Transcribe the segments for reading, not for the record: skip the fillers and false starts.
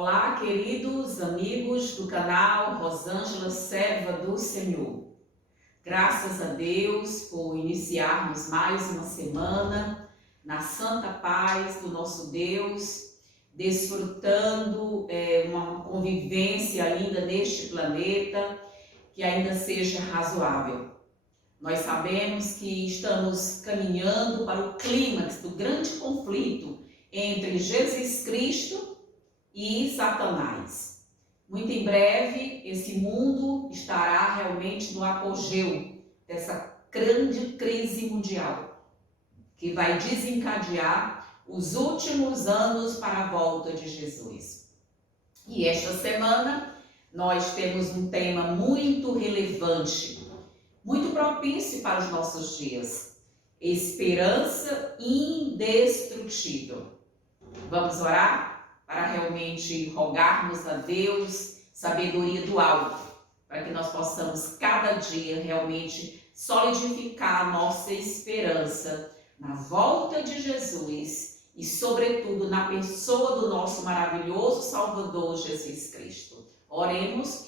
Olá, queridos amigos do canal Rosângela, serva do Senhor. Graças a Deus por iniciarmos mais uma semana na santa paz do nosso Deus, desfrutando uma convivência ainda neste planeta que ainda seja razoável. Nós sabemos que estamos caminhando para o clímax do grande conflito entre Jesus Cristo e Satanás. Muito em breve, esse mundo estará realmente no apogeu dessa grande crise mundial, que vai desencadear os últimos anos para a volta de Jesus. E esta semana, nós temos um tema muito relevante, muito propício para os nossos dias: esperança indestrutível. Vamos orar para realmente rogarmos a Deus sabedoria do alto, para que nós possamos cada dia realmente solidificar a nossa esperança na volta de Jesus e, sobretudo, na pessoa do nosso maravilhoso Salvador Jesus Cristo. Oremos.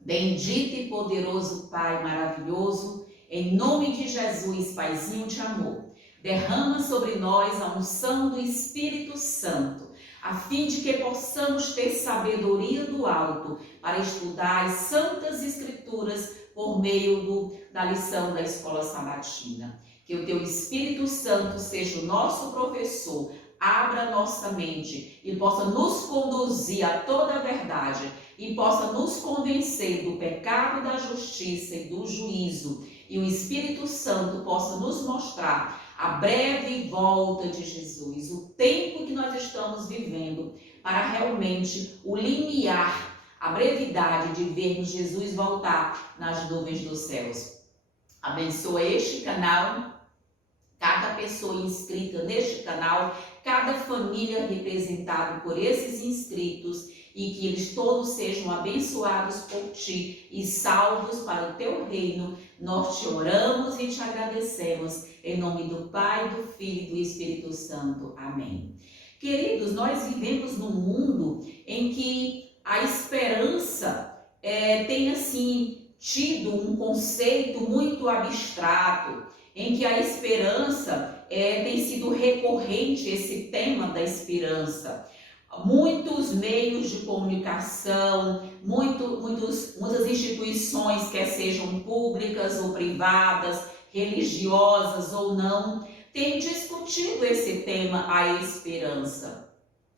Bendito e poderoso Pai maravilhoso, em nome de Jesus, Paizinho de amor, derrama sobre nós a unção do Espírito Santo, a fim de que possamos ter sabedoria do alto para estudar as Santas Escrituras por meio da lição da Escola Sabatina. Que o Teu Espírito Santo seja o nosso professor, abra nossa mente e possa nos conduzir a toda a verdade e possa nos convencer do pecado, da justiça e do juízo. E o Espírito Santo possa nos mostrar a breve volta de Jesus, o tempo que nós estamos vivendo, para realmente o limiar, a brevidade de vermos Jesus voltar nas nuvens dos céus. Abençoa este canal, cada pessoa inscrita neste canal, cada família representada por esses inscritos, e que eles todos sejam abençoados por Ti e salvos para o Teu reino. Nós te oramos e te agradecemos, em nome do Pai, do Filho e do Espírito Santo. Amém. Queridos, nós vivemos num mundo em que a esperança tem assim tido um conceito muito abstrato, em que a esperança tem sido recorrente, esse tema da esperança. Muitos meios de comunicação, muitas instituições, quer sejam públicas ou privadas, religiosas ou não, têm discutido esse tema, a esperança.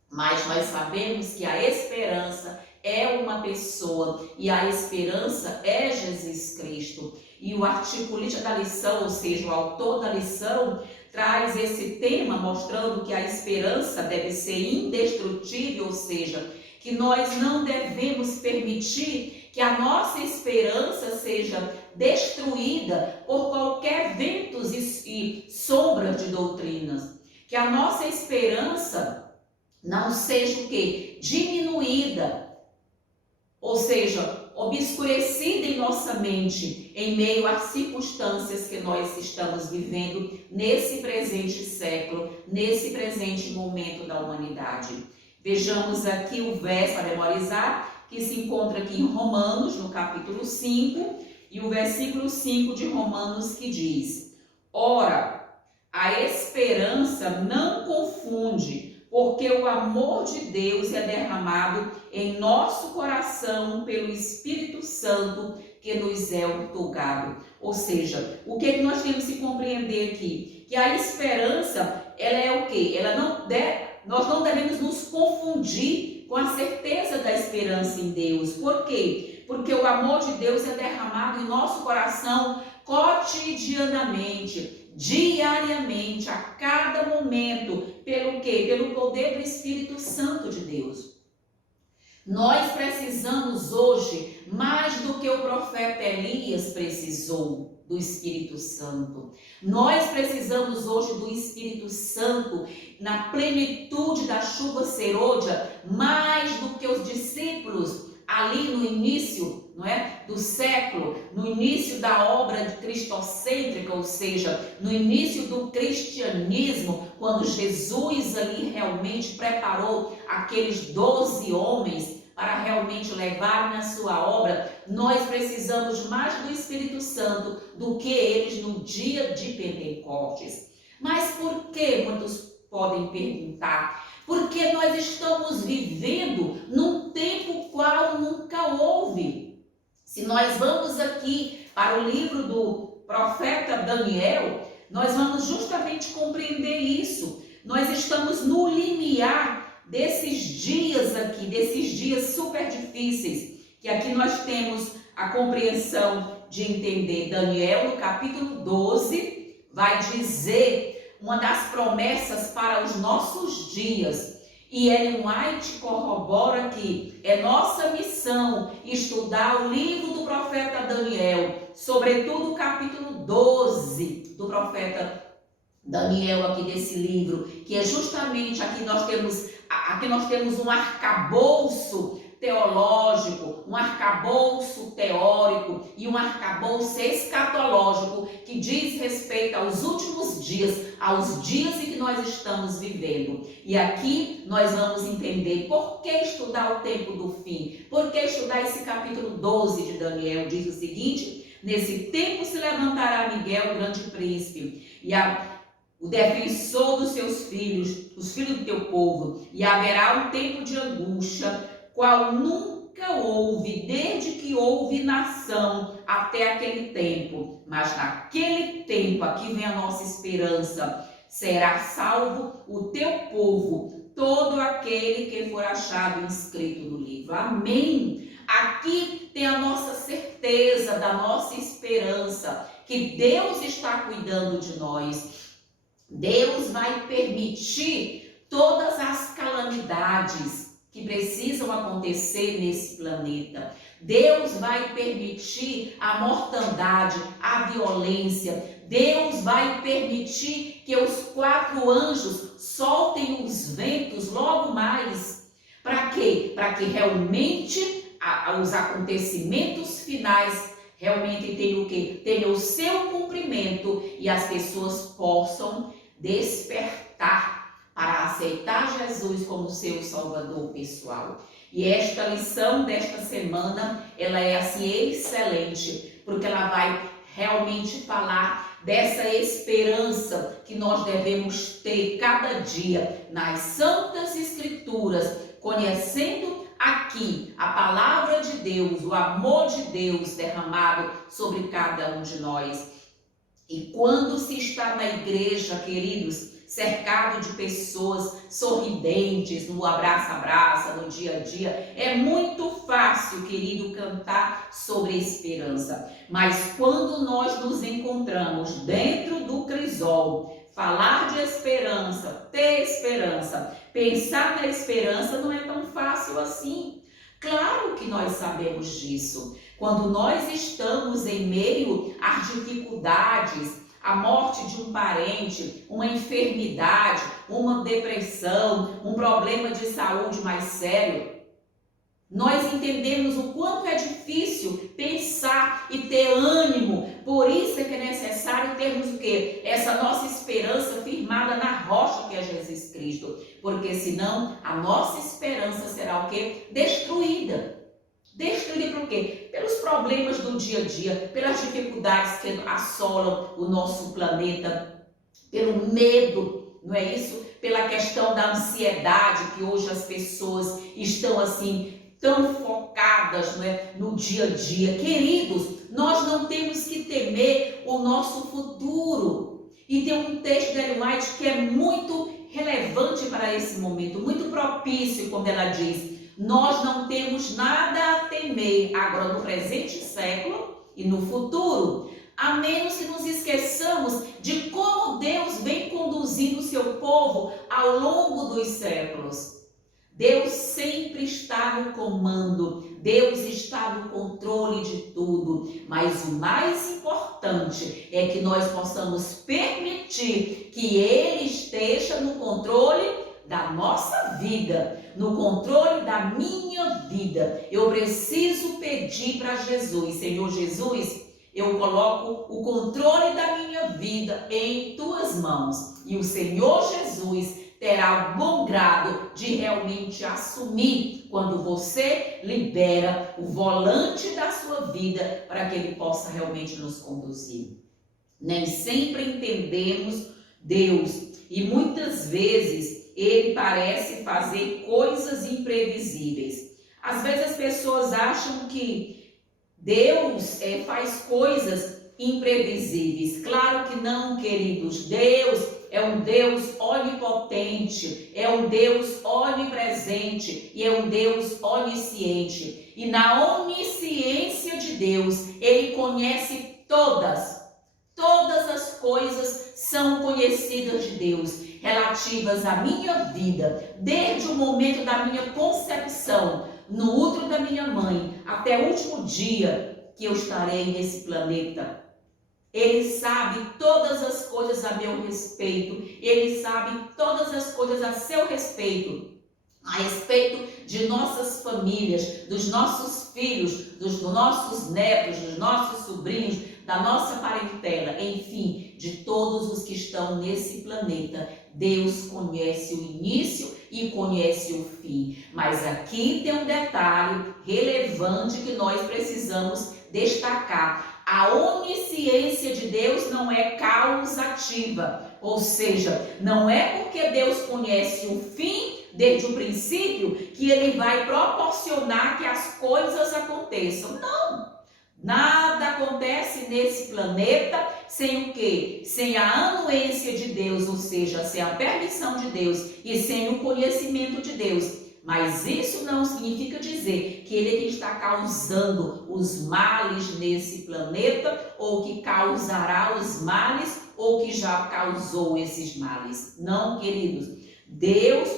Mas nós sabemos que a esperança é uma pessoa e a esperança é Jesus Cristo. E o articulista da lição, ou seja, o autor da lição, traz esse tema mostrando que a esperança deve ser indestrutível, ou seja, que nós não devemos permitir que a nossa esperança seja destruída por qualquer ventos e sombras de doutrinas. Que a nossa esperança não seja o quê? Diminuída, ou seja, obscurecida em nossa mente, em meio às circunstâncias que nós estamos vivendo nesse presente século, nesse presente momento da humanidade. Vejamos aqui o verso para memorizar, que se encontra aqui em Romanos, no capítulo 5, e o versículo 5 de Romanos, que diz: Ora, a esperança não confunde, porque o amor de Deus é derramado em nosso coração pelo Espírito Santo que nos é outorgado. Ou seja, o que nós temos que compreender aqui? Que a esperança, ela é o quê? Nós não devemos nos confundir com a certeza da esperança em Deus. Por quê? Porque o amor de Deus é derramado em nosso coração cotidianamente, diariamente, a cada momento. Pelo quê? Pelo poder do Espírito Santo de Deus. Nós precisamos hoje, mais do que o profeta Elias precisou, do Espírito Santo. Nós precisamos hoje do Espírito Santo na plenitude da chuva serôdia, mais do que os discípulos ali no início não é, do século, no início da obra cristocêntrica, ou seja, no início do cristianismo, quando Jesus ali realmente preparou aqueles 12 homens para realmente levar na sua obra, nós precisamos mais do Espírito Santo do que eles no dia de Pentecostes. Mas por que, muitos podem perguntar? Porque nós estamos vivendo num tempo qual nunca houve. Se nós vamos aqui para o livro do profeta Daniel, nós vamos justamente compreender isso. Nós estamos no limiar desses dias aqui, desses dias super difíceis, que aqui nós temos a compreensão de entender. Daniel, no capítulo 12, vai dizer uma das promessas para os nossos dias. E Ellen White corrobora que é nossa missão estudar o livro do profeta Daniel, sobretudo o capítulo 12 do profeta Daniel, aqui desse livro, que é justamente aqui nós temos um arcabouço teológico, um arcabouço teórico e um arcabouço escatológico que diz respeito aos últimos dias, aos dias em que nós estamos vivendo. E aqui nós vamos entender por que estudar o tempo do fim, por que estudar esse capítulo 12 de Daniel. Diz o seguinte: nesse tempo se levantará Miguel, o grande príncipe, e o defensor dos seus filhos, os filhos do teu povo, e haverá um tempo de angústia, qual nunca houve, desde que houve nação até aquele tempo. Mas naquele tempo, aqui vem a nossa esperança, será salvo o teu povo, todo aquele que for achado inscrito no livro. Amém? Aqui tem a nossa certeza da nossa esperança, que Deus está cuidando de nós. Deus vai permitir todas as calamidades que precisam acontecer nesse planeta. Deus vai permitir a mortandade, a violência. Deus vai permitir que os 4 anjos soltem os ventos logo mais. Para quê? Para que realmente os acontecimentos finais realmente tenham o quê? Tenham o seu cumprimento e as pessoas possam despertar para aceitar Jesus como seu Salvador pessoal. E esta lição desta semana, ela é assim excelente, porque ela vai realmente falar dessa esperança que nós devemos ter cada dia nas Santas Escrituras, conhecendo aqui a palavra de Deus, o amor de Deus derramado sobre cada um de nós. E quando se está na igreja, queridos, cercado de pessoas sorridentes, no abraça-abraça, no dia a dia, é muito fácil, querido, cantar sobre esperança. Mas quando nós nos encontramos dentro do crisol, falar de esperança, ter esperança, pensar na esperança não é tão fácil assim. Claro que nós sabemos disso. Quando nós estamos em meio às dificuldades, a morte de um parente, uma enfermidade, uma depressão, um problema de saúde mais sério, nós entendemos o quanto é difícil pensar e ter ânimo. Por isso é que é necessário termos o quê? Essa nossa esperança firmada na rocha que é Jesus Cristo. Porque senão a nossa esperança será o quê? Destruída. Destruída por quê? Pelos problemas do dia a dia, pelas dificuldades que assolam o nosso planeta, pelo medo, não é isso? Pela questão da ansiedade, que hoje as pessoas estão assim tão focadas, não é, no dia a dia. Queridos, nós não temos que temer o nosso futuro. E tem um texto de Ellen White que é muito relevante para esse momento, muito propício, quando ela diz: nós não temos nada a temer agora no presente século e no futuro, a menos que nos esqueçamos de como Deus vem conduzindo o seu povo ao longo dos séculos. Deus sempre está no comando, Deus está no controle de tudo, mas o mais importante é que nós possamos permitir que Ele esteja no controle da nossa vida, no controle da minha vida. Eu preciso pedir para Jesus: Senhor Jesus, eu coloco o controle da minha vida em tuas mãos. E o Senhor Jesus terá o bom grado de realmente assumir quando você libera o volante da sua vida para que ele possa realmente nos conduzir. Nem sempre entendemos Deus e muitas vezes ele parece fazer coisas imprevisíveis. Às vezes as pessoas acham que Deus faz coisas imprevisíveis. Claro que não, queridos. Deus é um Deus onipotente, é um Deus onipresente e é um Deus onisciente. E na onisciência de Deus, ele conhece todas as coisas são conhecidas de Deus, relativas à minha vida, desde o momento da minha concepção, no útero da minha mãe, até o último dia que eu estarei nesse planeta. Ele sabe todas as coisas a meu respeito, ele sabe todas as coisas a seu respeito, a respeito de nossas famílias, dos nossos filhos, dos nossos netos, dos nossos sobrinhos, da nossa parentela, enfim, de todos os que estão nesse planeta. Deus conhece o início e conhece o fim. Mas aqui tem um detalhe relevante que nós precisamos destacar. A onisciência de Deus não é causativa, ou seja, não é porque Deus conhece o fim desde o princípio que ele vai proporcionar que as coisas aconteçam. Não! Nada acontece nesse planeta sem o quê? Sem a anuência de Deus, ou seja, sem a permissão de Deus e sem o conhecimento de Deus. Mas isso não significa dizer que ele é quem está causando os males nesse planeta, ou que causará os males, ou que já causou esses males. Não, queridos. Deus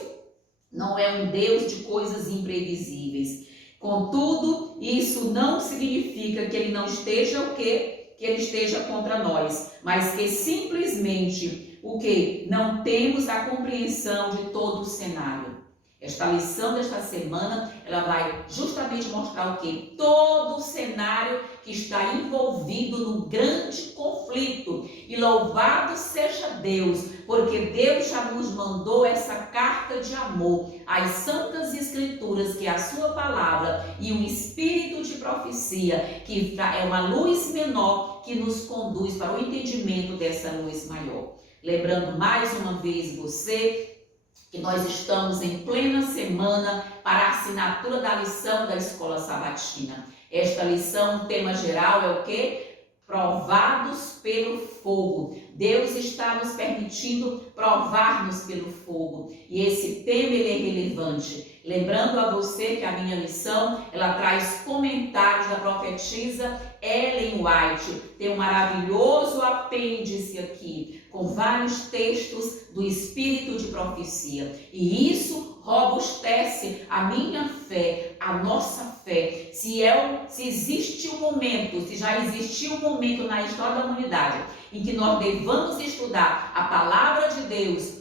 não é um Deus de coisas imprevisíveis. Contudo, isso não significa que ele não esteja o quê? Que ele esteja contra nós, mas que simplesmente o quê? Não temos a compreensão de todo o cenário. Esta lição desta semana, ela vai justamente mostrar o quê? Todo o cenário que está envolvido no grande conflito. E louvado seja Deus, porque Deus já nos mandou essa carta de amor, as santas escrituras, que é a sua palavra, e o espírito de profecia, que é uma luz menor que nos conduz para o entendimento dessa luz maior. Lembrando mais uma vez você, que nós estamos em plena semana para a assinatura da lição da Escola Sabatina. Esta lição, o tema geral é o quê? Provados pelo fogo. Deus está nos permitindo provar-nos pelo fogo. E esse tema ele é relevante. Lembrando a você que a minha lição, ela traz comentários da profetisa Ellen White. Tem um maravilhoso apêndice aqui, com vários textos do Espírito de Profecia. E isso robustece a minha fé, a nossa fé. Se existe um momento, se já existiu um momento na história da humanidade em que nós devamos estudar a palavra de Deus,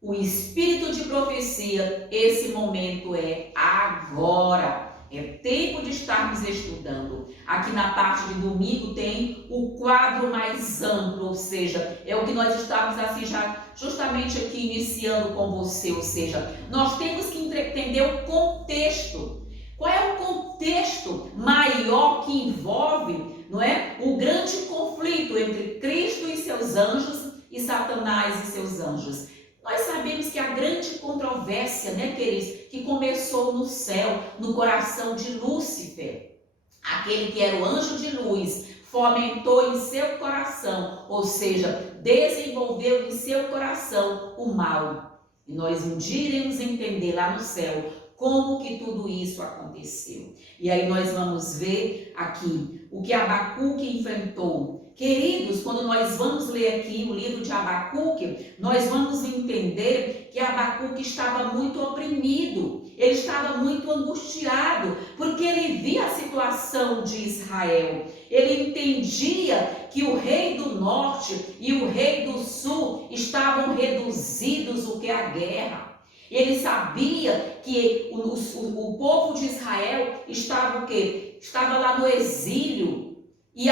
o Espírito de Profecia, esse momento é agora. É tempo de estarmos estudando. Aqui na parte de domingo tem o quadro mais amplo, ou seja, é o que nós estamos assim já justamente aqui iniciando com você, ou seja, nós temos que entender o contexto. Qual é o contexto maior que envolve, não é, o grande conflito entre Cristo e seus anjos e Satanás e seus anjos? Nós sabemos que a grande controvérsia, né, queridos, que começou no céu, no coração de Lúcifer, aquele que era o anjo de luz, fomentou em seu coração, ou seja, desenvolveu em seu coração o mal. E nós um dia iremos entender lá no céu como que tudo isso aconteceu. E aí nós vamos ver aqui o que Abacuque enfrentou. Queridos, quando nós vamos ler aqui o livro de Abacuque, nós vamos entender que Abacuque estava muito oprimido, ele estava muito angustiado, porque ele via a situação de Israel. Ele entendia que o rei do norte e o rei do sul estavam reduzidos o que à guerra. Ele sabia que o povo de Israel estava o quê? Estava lá no exílio. E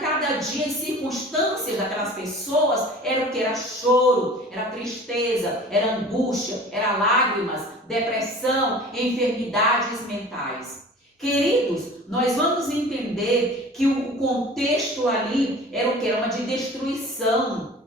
cada dia as circunstâncias daquelas pessoas era o que? Era choro, era tristeza, era angústia, era lágrimas, depressão, enfermidades mentais. Queridos, nós vamos entender que o contexto ali era o que? Era uma de destruição.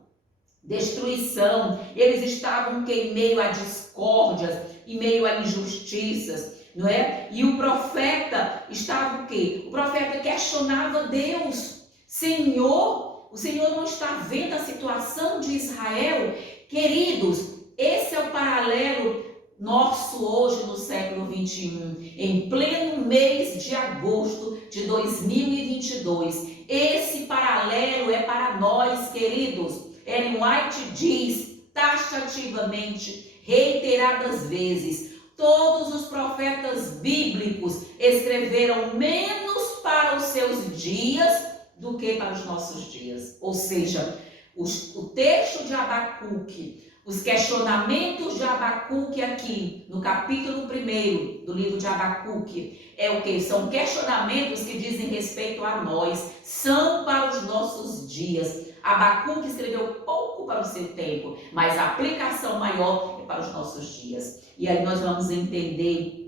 Destruição. Eles estavam em meio a discórdias, em meio a injustiças. Não é? E o profeta estava o quê? O profeta questionava Deus. Senhor, o Senhor não está vendo a situação de Israel? Queridos, esse é o paralelo nosso hoje no século 21, em pleno mês de agosto de 2022. Esse paralelo é para nós, queridos. Ellen White diz taxativamente, reiteradas vezes, todos os profetas bíblicos escreveram menos para os seus dias do que para os nossos dias. Ou seja, o texto de Abacuque, os questionamentos de Abacuque aqui, no capítulo 1 do livro de Abacuque, é o que? São questionamentos que dizem respeito a nós, são para os nossos dias. Abacuque escreveu pouco para o seu tempo, mas a aplicação maior é para os nossos dias. E aí nós vamos entender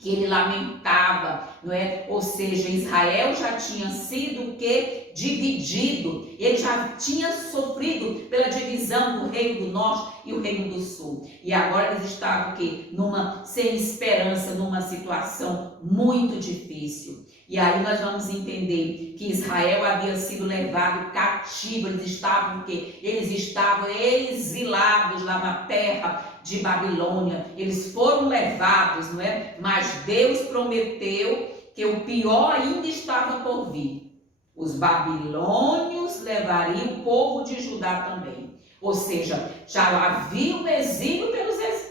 que ele lamentava, não é? Ou seja, Israel já tinha sido o quê? Dividido. Ele já tinha sofrido pela divisão do reino do norte e o reino do sul. E agora eles estavam o quê? Sem esperança, numa situação muito difícil. E aí nós vamos entender que Israel havia sido levado cativo, eles estavam o quê? Eles estavam exilados lá na terra de Babilônia, eles foram levados, não é? Mas Deus prometeu que o pior ainda estava por vir. Os babilônios levariam o povo de Judá também. Ou seja, já havia um exílio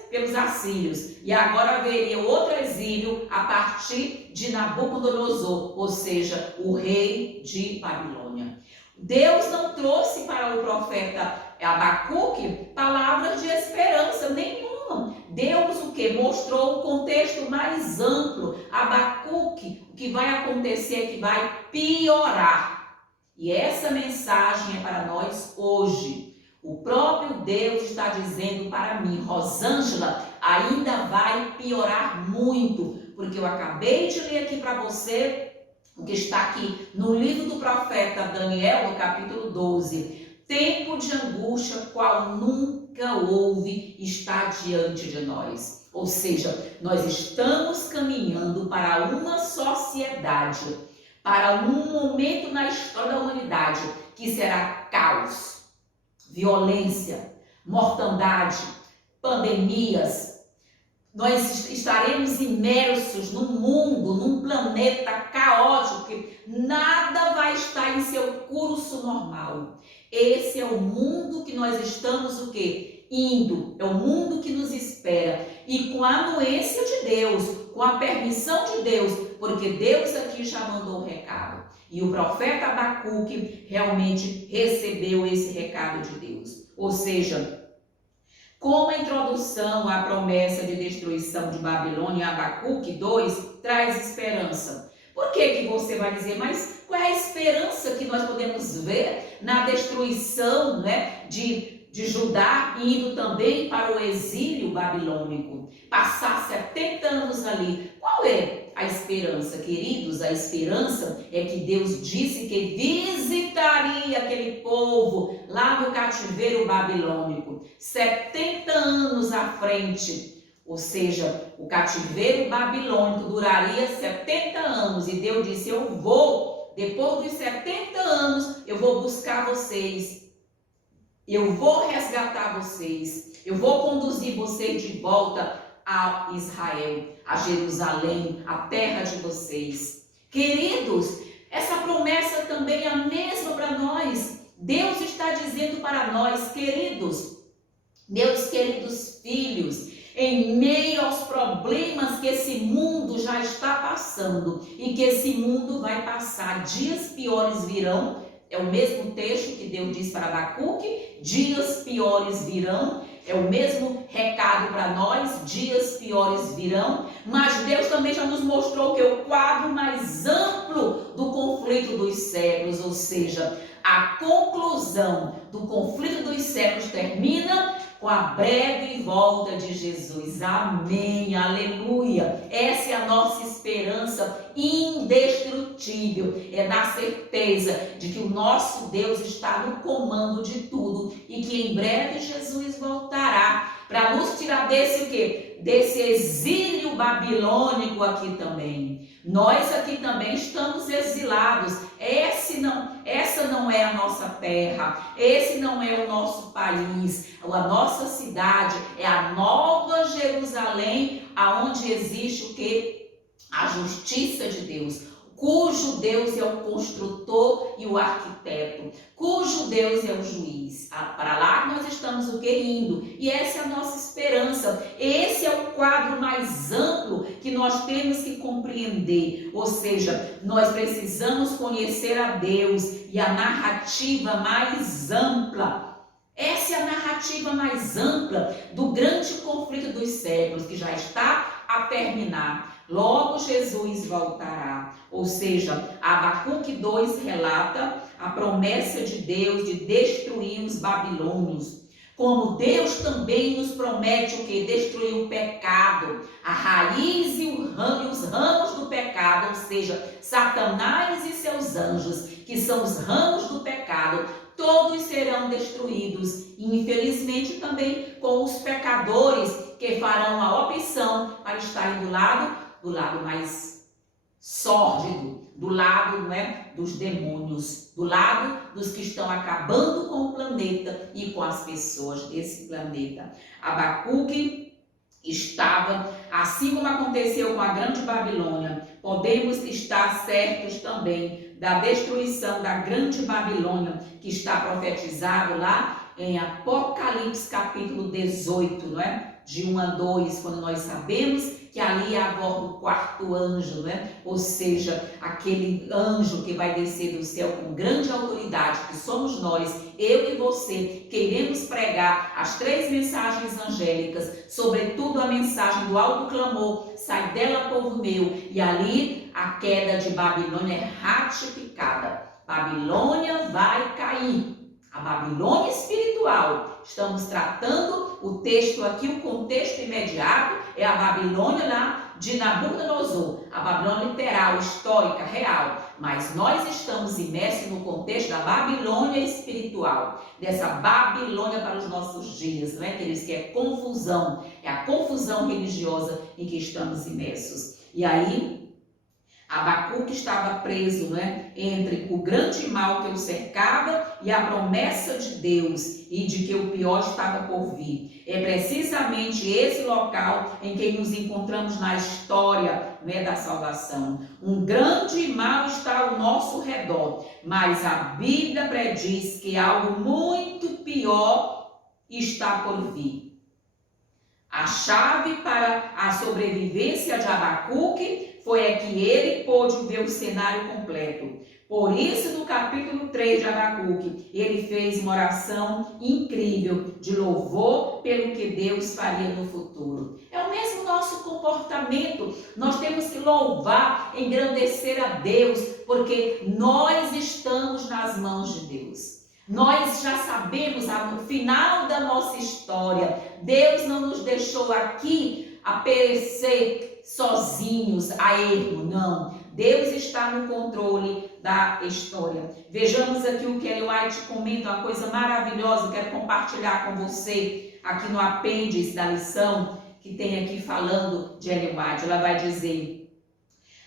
pelos assírios, e agora haveria outro exílio a partir de Nabucodonosor, ou seja, o rei de Babilônia. Deus não trouxe para o profeta Abacuque palavras de esperança nenhuma. Deus o que? Mostrou um contexto mais amplo. Abacuque, o que vai acontecer é que vai piorar. E essa mensagem é para nós hoje. O próprio Deus está dizendo para mim, Rosângela, ainda vai piorar muito, porque eu acabei de ler aqui para você o que está aqui no livro do profeta Daniel, no capítulo 12. Tempo de angústia, qual nunca houve, está diante de nós. Ou seja, nós estamos caminhando para uma sociedade, para um momento na história da humanidade que será caos, violência, mortandade, pandemias. Nós estaremos imersos num mundo, num planeta caótico, que nada vai estar em seu curso normal. Esse é o mundo que nós estamos o quê? Indo. É o mundo que nos espera. E com a anuência de Deus, com a permissão de Deus, porque Deus aqui já mandou o recado. E o profeta Abacuque realmente recebeu esse recado de Deus. Ou seja, como a introdução à promessa de destruição de Babilônia, Abacuque 2, traz esperança. Por que você vai dizer, mas qual é a esperança que nós podemos ver na destruição, né, de Judá, indo também para o exílio babilônico? Passar 70 anos ali. Qual é a esperança, queridos? A esperança é que Deus disse que visitaria aquele povo lá no cativeiro babilônico, 70 anos à frente. Ou seja, o cativeiro babilônico duraria 70 anos. E Deus disse, eu vou, depois dos 70 anos, eu vou buscar vocês. Eu vou resgatar vocês. Eu vou conduzir vocês de volta a Israel, a Jerusalém, a terra de vocês. Queridos, essa promessa também é a mesma para nós. Deus está dizendo para nós, queridos, meus queridos filhos, em meio aos problemas que esse mundo já está passando e que esse mundo vai passar, dias piores virão. É o mesmo texto que Deus diz para Abacuque, dias piores virão. é o mesmo recado para nós, dias piores virão, mas Deus também já nos mostrou que é o quadro mais amplo do conflito dos séculos, ou seja, a conclusão do conflito dos séculos termina com a breve volta de Jesus. Amém, aleluia. Essa é a nossa esperança indestrutível, é na certeza de que o nosso Deus está no comando de tudo e que em breve Jesus voltará para nos tirar desse o quê? Desse exílio babilônico aqui também. Nós aqui também estamos exilados. Essa não é a nossa terra, esse não é o nosso país. A nossa cidade é a Nova Jerusalém, aonde existe o quê? A justiça de Deus, cujo Deus é o construtor e o arquiteto, cujo Deus é o juiz. Para lá nós estamos o que? Indo. E essa é a nossa esperança. Esse é o quadro mais amplo que nós temos que compreender. Ou seja, nós precisamos conhecer a Deus e a narrativa mais ampla. Essa é a narrativa mais ampla do grande conflito dos séculos, que já está a terminar. Logo Jesus voltará. Ou seja, Abacuque 2 relata a promessa de Deus de destruir os babilônios. Como Deus também nos promete o que? Destruir o pecado, a raiz e os ramos do pecado, ou seja, Satanás e seus anjos, que são os ramos do pecado, todos serão destruídos. E infelizmente também com os pecadores que farão a opção para estarem do lado mais sórdido, do lado, não é, dos demônios, do lado dos que estão acabando com o planeta e com as pessoas desse planeta. Abacuque estava, assim como aconteceu com a Grande Babilônia, podemos estar certos também da destruição da Grande Babilônia, que está profetizado lá em Apocalipse capítulo 18, não é? De 1 a 2, quando nós sabemos que ali aborda o quarto anjo, né? Ou seja, aquele anjo que vai descer do céu com grande autoridade, que somos nós, eu e você, queremos pregar as 3 mensagens angélicas, sobretudo a mensagem do alto clamor, sai dela, povo meu, e ali a queda de Babilônia é ratificada. Babilônia vai cair. A Babilônia espiritual, estamos tratando o texto aqui, o contexto imediato é a Babilônia lá de Nabucodonosor, a Babilônia literal, histórica, real, mas nós estamos imersos no contexto da Babilônia espiritual, dessa Babilônia para os nossos dias, não é, queridos? Que é confusão, é a confusão religiosa em que estamos imersos. E aí, Abacuque estava preso, né, entre o grande mal que o cercava e a promessa de Deus e de que o pior estava por vir. É precisamente esse local em que nos encontramos na história, né, da salvação. Um grande mal está ao nosso redor, mas a Bíblia prediz que algo muito pior está por vir. A chave para a sobrevivência de Abacuque foi que ele pôde ver o cenário completo. Por isso, no capítulo 3 de Abacuque, ele fez uma oração incrível de louvor pelo que Deus faria no futuro. É o mesmo nosso comportamento. Nós temos que louvar, engrandecer a Deus, porque nós estamos nas mãos de Deus. Nós já sabemos, no final da nossa história, Deus não nos deixou aqui a perecer sozinhos, a erro, não. Deus está no controle da história. Vejamos aqui o que Ellen White comenta, uma coisa maravilhosa, quero compartilhar com você aqui no apêndice da lição, que tem aqui falando de Ellen White. Ela vai dizer: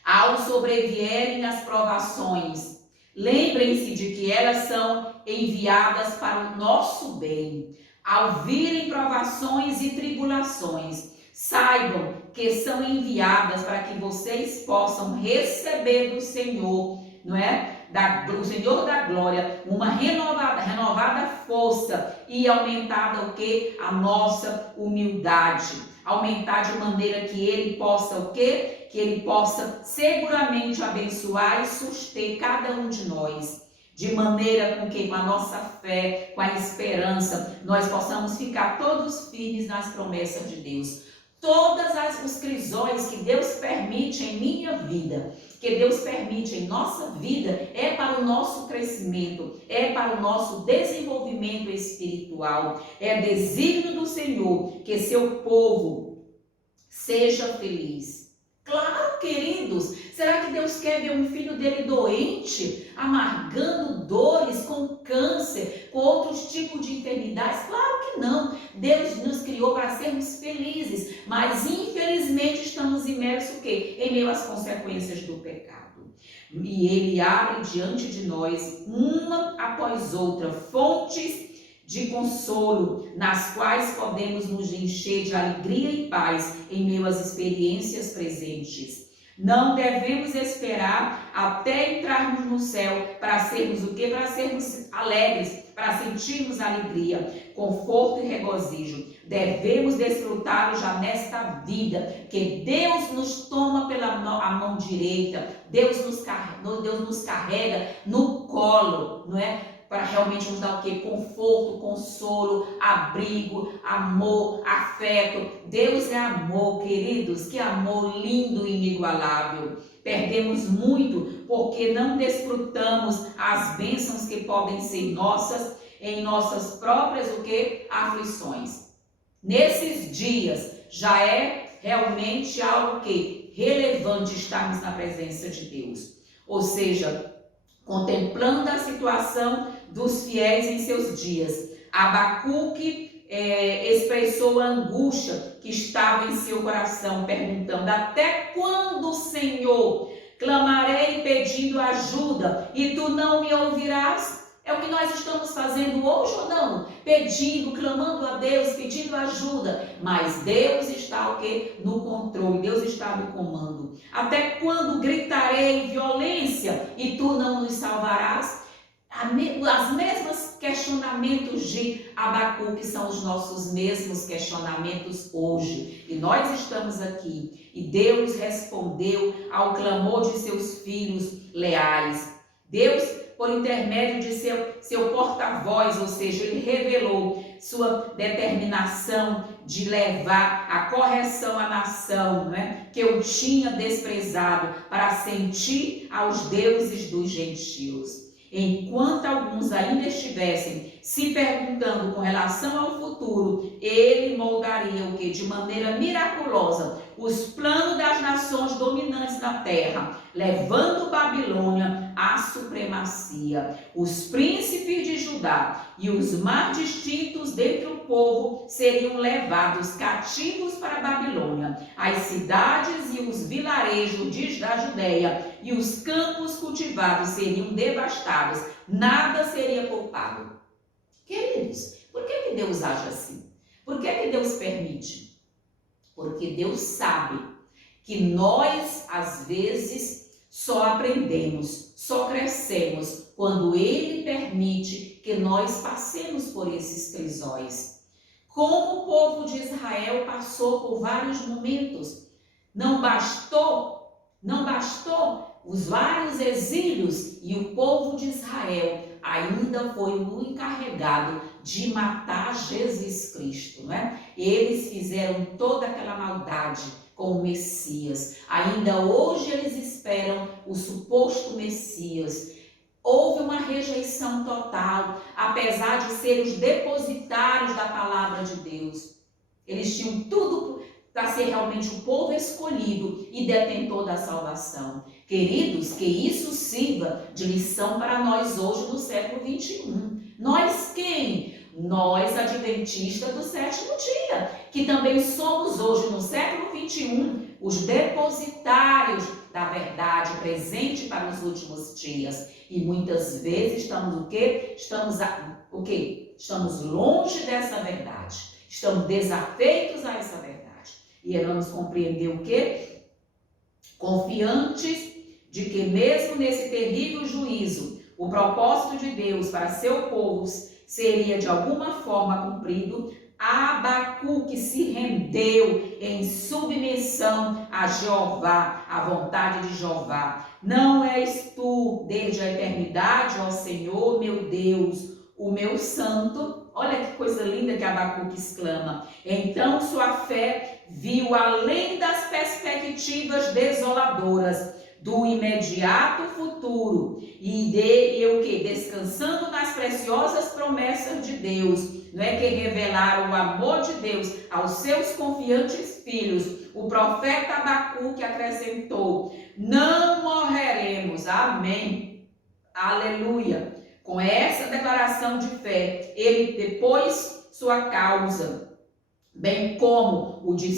ao sobrevierem as provações, lembrem-se de que elas são enviadas para o nosso bem. Ao virem provações e tribulações, saibam que são enviadas para que vocês possam receber do Senhor, não é? Do Senhor da glória, uma renovada força e aumentada o quê? A nossa humildade. Aumentar de maneira que Ele possa o quê? Que Ele possa seguramente abençoar e suster cada um de nós. De maneira com que com a nossa fé, com a esperança, nós possamos ficar todos estamos firmes nas promessas de Deus. Todas os crisóis que Deus permite em minha vida, que Deus permite em nossa vida, é para o nosso crescimento, é para o nosso desenvolvimento espiritual. É desígnio do Senhor que seu povo seja feliz. Claro, queridos, será que Deus quer ver um filho dele doente, amargando dores, com câncer, com outros tipos de enfermidades? Claro que não. Deus nos criou para sermos felizes, mas infelizmente estamos imersos o quê? Em meio às consequências do pecado. E Ele abre diante de nós, uma após outra, fontes de consolo, nas quais podemos nos encher de alegria e paz em meio às experiências presentes. Não devemos esperar até entrarmos no céu para sermos o quê? Para sermos alegres, para sentirmos alegria, conforto e regozijo. Devemos desfrutá-lo já nesta vida, que Deus nos toma pela mão direita, Deus nos carrega no colo, não é? Para realmente nos dar o quê? Conforto, consolo, abrigo, amor, afeto. Deus é amor, queridos, que amor lindo e inigualável. Perdemos muito porque não desfrutamos as bênçãos que podem ser nossas em nossas próprias o quê? Aflições. Nesses dias já é realmente algo que relevante estarmos na presença de Deus. Ou seja, contemplando a situação dos fiéis em seus dias. Abacuque expressou a angústia que estava em seu coração, perguntando: até quando, Senhor, clamarei pedindo ajuda e tu não me ouvirás? É o que nós estamos fazendo hoje ou não? Pedindo, clamando a Deus, pedindo ajuda. Mas Deus está o quê? No controle, Deus está no comando. Até quando gritarei violência e tu não nos salvarás? As mesmas questionamentos de Abacuque são os nossos mesmos questionamentos hoje. E nós estamos aqui. E Deus respondeu ao clamor de seus filhos leais. Deus, por intermédio de seu porta-voz, ou seja, ele revelou sua determinação de levar a correção à nação, né, que eu tinha desprezado, para sentir aos deuses dos gentios. Enquanto alguns ainda estivessem se perguntando com relação ao futuro, ele moldaria o que? De maneira miraculosa os planos das nações dominantes na terra, levando Babilônia à supremacia. Os príncipes de Judá e os mais distintos dentre o povo seriam levados cativos para a Babilônia. As cidades e os vilarejos da Judéia e os campos cultivados seriam devastados. Nada seria poupado. Queridos, por que Deus age assim? Por que Deus permite? Porque Deus sabe que nós, às vezes, só aprendemos, só crescemos quando Ele permite que nós passemos por esses crisóis. Como o povo de Israel passou por vários momentos, não bastou os vários exílios, e o povo de Israel ainda foi o encarregado de matar Jesus Cristo, né? Eles fizeram toda aquela maldade com o Messias. Ainda hoje eles esperam o suposto Messias. Houve uma rejeição total, apesar de serem os depositários da palavra de Deus. Eles tinham tudo para ser realmente o povo escolhido e detentor da salvação. Queridos, que isso sirva de lição para nós hoje no século 21. Nós quem? Nós, adventistas do sétimo dia, que também somos hoje no século 21 os depositários da verdade presente para os últimos dias. E muitas vezes estamos o quê? Estamos longe dessa verdade. Estamos desafeitos a essa verdade. E vamos compreender o quê? Confiantes de que mesmo nesse terrível juízo, o propósito de Deus para seu povo seria de alguma forma cumprido. Abacuque se rendeu em submissão a Jeová, à vontade de Jeová. Não és tu, desde a eternidade, ó Senhor, meu Deus, o meu santo? Olha que coisa linda que Abacuque exclama. Então sua fé viu além das perspectivas desoladoras do imediato futuro e o que? Descansando nas preciosas promessas de Deus, não é, que revelaram o amor de Deus aos seus confiantes filhos. O profeta Abacuque acrescentou: não morreremos, amém, aleluia. Com essa declaração de fé, ele depois sua causa, bem como o de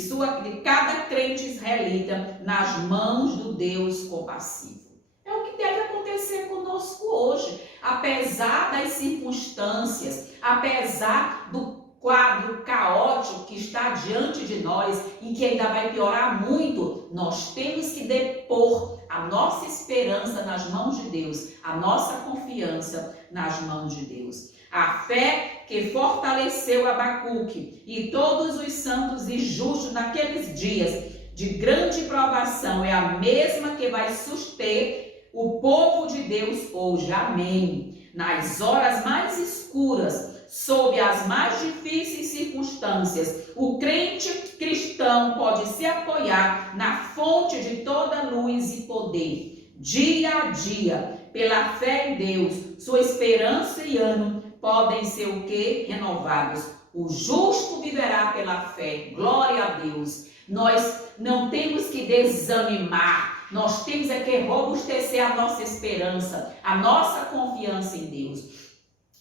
cada crente israelita, nas mãos do Deus compassivo. É o que deve acontecer conosco hoje, apesar das circunstâncias, apesar do quadro caótico que está diante de nós e que ainda vai piorar muito. Nós temos que depor a nossa esperança nas mãos de Deus, a nossa confiança nas mãos de Deus. A fé que fortaleceu Abacuque e todos os santos e justos naqueles dias de grande provação é a mesma que vai suster o povo de Deus hoje. Amém. Nas horas mais escuras, sob as mais difíceis circunstâncias, o crente cristão pode se apoiar na fonte de toda luz e poder. Dia a dia, pela fé em Deus, sua esperança e ânimo podem ser o quê? Renovados. O justo viverá pela fé. Glória a Deus. Nós não temos que desanimar. Nós temos que robustecer a nossa esperança, a nossa confiança em Deus.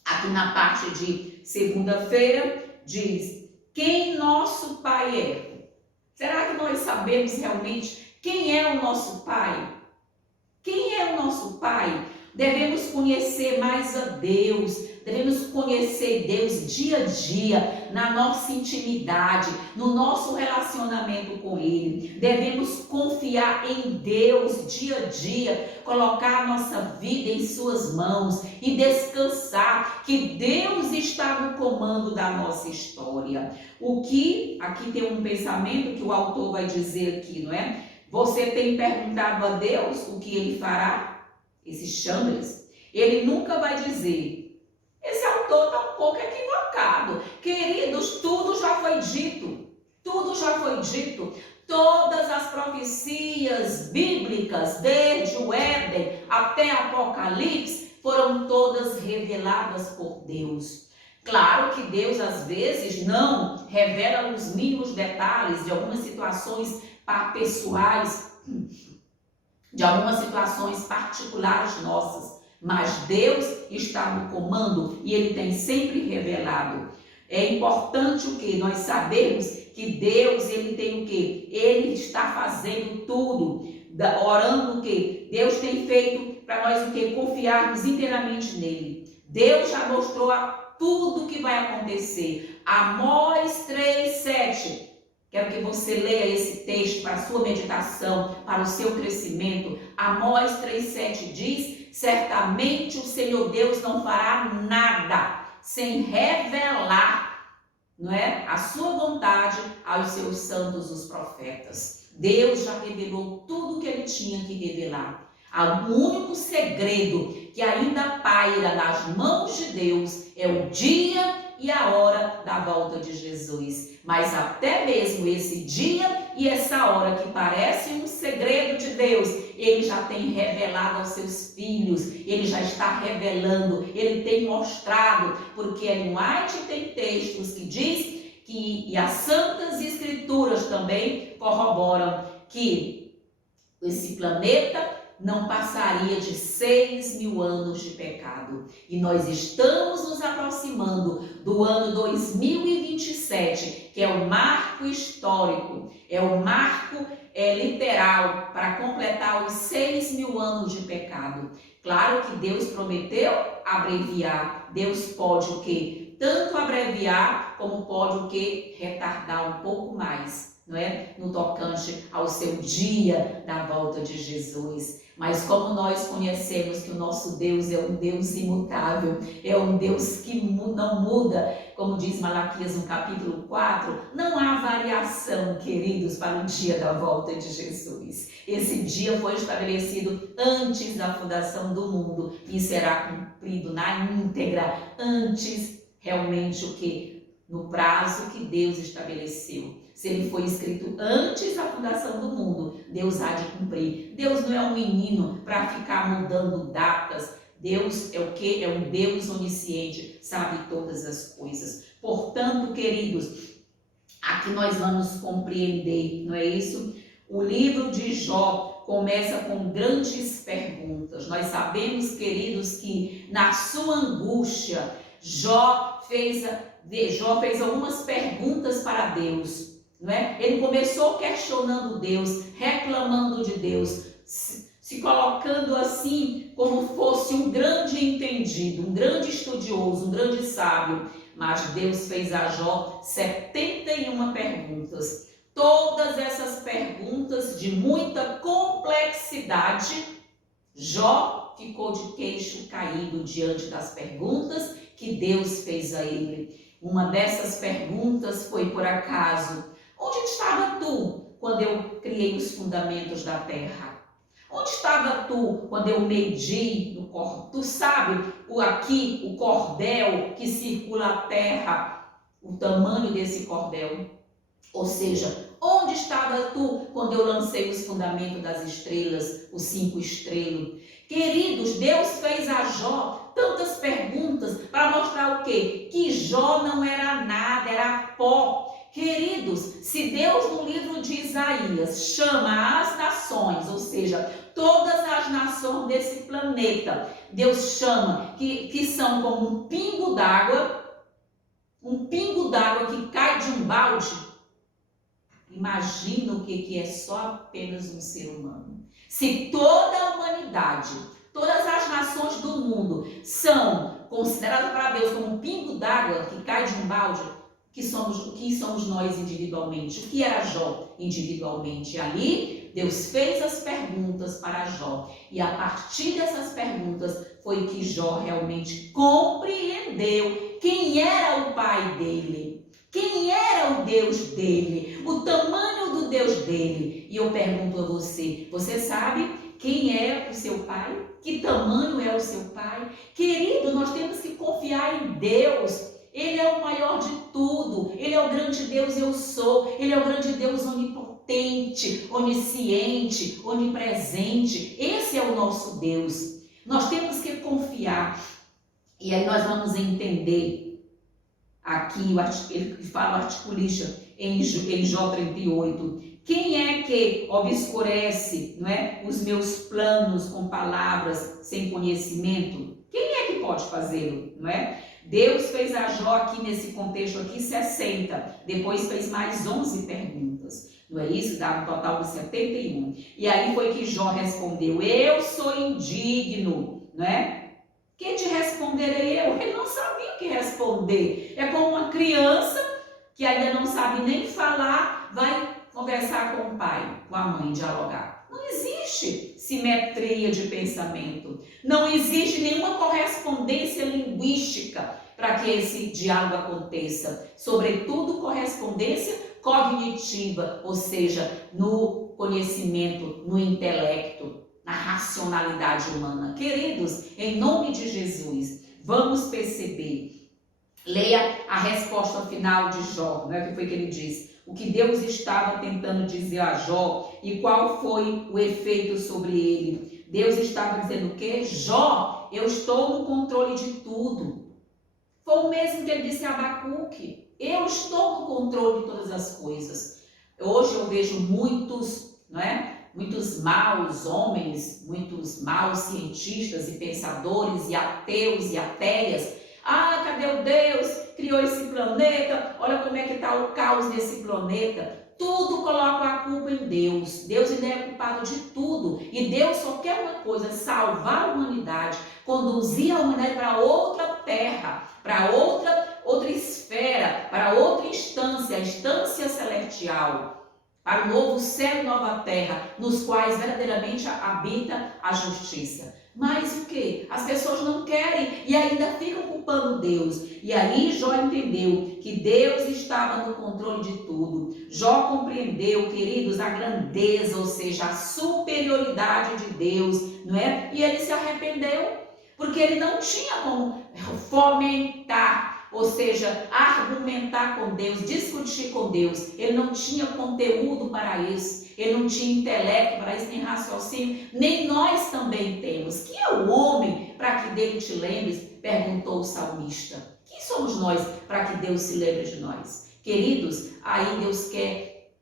Aqui na parte de segunda-feira diz: quem nosso Pai é? Será que nós sabemos realmente quem é o nosso Pai? Quem é o nosso Pai? Devemos conhecer mais a Deus, devemos conhecer Deus dia a dia, na nossa intimidade, no nosso relacionamento com Ele. Devemos confiar em Deus dia a dia, colocar a nossa vida em suas mãos e descansar que Deus está no comando da nossa história. Aqui tem um pensamento que o autor vai dizer aqui, não é? Você tem perguntado a Deus o que Ele fará? Esse Chambers, ele nunca vai dizer. Esse autor está um pouco equivocado. Queridos, tudo já foi dito. Tudo já foi dito. Todas as profecias bíblicas, desde o Éden até Apocalipse, foram todas reveladas por Deus. Claro que Deus, às vezes, não revela os mínimos detalhes de algumas situações pessoais, de algumas situações particulares nossas, mas Deus está no comando e Ele tem sempre revelado. É importante o que? Nós sabemos que Deus, Ele tem o que? Ele está fazendo tudo, orando o que? Deus tem feito para nós o que? Confiarmos inteiramente nele. Deus já mostrou tudo o que vai acontecer. Amós 3:7. Quero que você leia esse texto para a sua meditação, para o seu crescimento. Amós 3:7 diz: certamente o Senhor Deus não fará nada sem revelar, não é, a sua vontade aos seus santos, os profetas. Deus já revelou tudo o que Ele tinha que revelar. O único segredo que ainda paira nas mãos de Deus é o dia e a hora da volta de Jesus. Mas até mesmo esse dia e essa hora que parece um segredo de Deus, Ele já tem revelado aos seus filhos, Ele já está revelando, Ele tem mostrado, porque Ellen White tem textos que diz que, e as Santas Escrituras também corroboram que esse planeta não passaria de 6.000 anos de pecado. E nós estamos nos aproximando do ano 2027, que é o marco histórico, é o marco literal para completar os 6.000 anos de pecado. Claro que Deus prometeu abreviar. Deus pode o quê? Tanto abreviar como pode o quê? Retardar um pouco mais, não é? No tocante ao seu dia da volta de Jesus. Mas como nós conhecemos que o nosso Deus é um Deus imutável, é um Deus que não muda, como diz Malaquias no capítulo 4, não há variação, queridos, para o dia da volta de Jesus. Esse dia foi estabelecido antes da fundação do mundo e será cumprido na íntegra, antes realmente o que? No prazo que Deus estabeleceu. Se ele foi escrito antes da fundação do mundo, Deus há de cumprir. Deus não é um menino para ficar mudando datas. Deus é o quê? É um Deus onisciente, sabe todas as coisas. Portanto, queridos, aqui nós vamos compreender, não é isso? O livro de Jó começa com grandes perguntas. Nós sabemos, queridos, que na sua angústia, Jó fez algumas perguntas para Deus. Não é? Ele começou questionando Deus, reclamando de Deus, se colocando assim como fosse um grande entendido, um grande estudioso, um grande sábio. Mas Deus fez a Jó 71 perguntas. Todas essas perguntas de muita complexidade, Jó ficou de queixo caído diante das perguntas que Deus fez a ele. Uma dessas perguntas foi, por acaso, onde estava tu quando eu criei os fundamentos da terra? Onde estava tu quando eu medi no cordel? Tu sabe aqui o cordel que circula a terra, o tamanho desse cordel? Ou seja, onde estava tu quando eu lancei os fundamentos das estrelas, os 5 estrelas? Queridos, Deus fez a Jó tantas perguntas para mostrar o quê? Que Jó não era nada, era pó. Queridos, se Deus no livro de Isaías chama as nações, ou seja, todas as nações desse planeta, Deus chama que são como um pingo d'água que cai de um balde. Imagina o que é só apenas um ser humano. Se toda a humanidade, todas as nações do mundo são consideradas para Deus como um pingo d'água que cai de um balde, o que somos nós individualmente? O que era Jó individualmente? Ali, Deus fez as perguntas para Jó. E a partir dessas perguntas foi que Jó realmente compreendeu quem era o pai dele. Quem era o Deus dele? O tamanho do Deus dele. E eu pergunto a você, você sabe quem é o seu pai? Que tamanho é o seu pai? Querido, nós temos que confiar em Deus. Ele é o maior de tudo, Ele é o grande Deus eu sou, Ele é o grande Deus onipotente, onisciente, onipresente. Esse é o nosso Deus. Nós temos que confiar. E aí nós vamos entender aqui, ele fala o articulista em Jó 38. Quem é que obscurece, não é, os meus planos com palavras sem conhecimento? Quem é que pode fazê-lo, não é? Deus fez a Jó aqui nesse contexto aqui 60, depois fez mais 11 perguntas, não é isso? Dá um total de 71. E aí foi que Jó respondeu, eu sou indigno, não é? Que te responderei eu? Ele não sabia o que responder. É como uma criança que ainda não sabe nem falar, vai conversar com o pai, com a mãe, dialogar. Não existe simetria de pensamento. Não existe nenhuma correspondência linguística para que esse diálogo aconteça. Sobretudo, correspondência cognitiva, ou seja, no conhecimento, no intelecto, na racionalidade humana. Queridos, em nome de Jesus, vamos perceber. Leia a resposta final de Jó, não é o que foi que ele disse? O que Deus estava tentando dizer a Jó e qual foi o efeito sobre ele. Deus estava dizendo o quê? Jó, eu estou no controle de tudo. Foi o mesmo que ele disse a Abacuque. Eu estou no controle de todas as coisas. Hoje eu vejo muitos, não é? Muitos maus homens, muitos maus cientistas e pensadores e ateus e ateias. Ah, cadê o Deus? Criou esse planeta, olha como é que está o caos nesse planeta. Tudo coloca a culpa em Deus. Deus ainda é culpado de tudo. E Deus só quer uma coisa, salvar a humanidade, conduzir a humanidade para outra terra, para outra esfera, para outra instância, a instância celestial, para o novo céu e nova terra, nos quais verdadeiramente habita a justiça. Mas o que? As pessoas não querem e ainda ficam culpando Deus. E aí Jó entendeu que Deus estava no controle de tudo. Jó compreendeu, queridos, a grandeza, ou seja, a superioridade de Deus, não é? E ele se arrependeu, porque ele não tinha como fomentar ou seja, argumentar com Deus, discutir com Deus. Ele não tinha conteúdo para isso, ele não tinha intelecto para isso, nem raciocínio, nem nós também temos. Quem é o homem para que dele te lembres? Perguntou o salmista. Quem somos nós para que Deus se lembre de nós? Queridos, aí Deus quer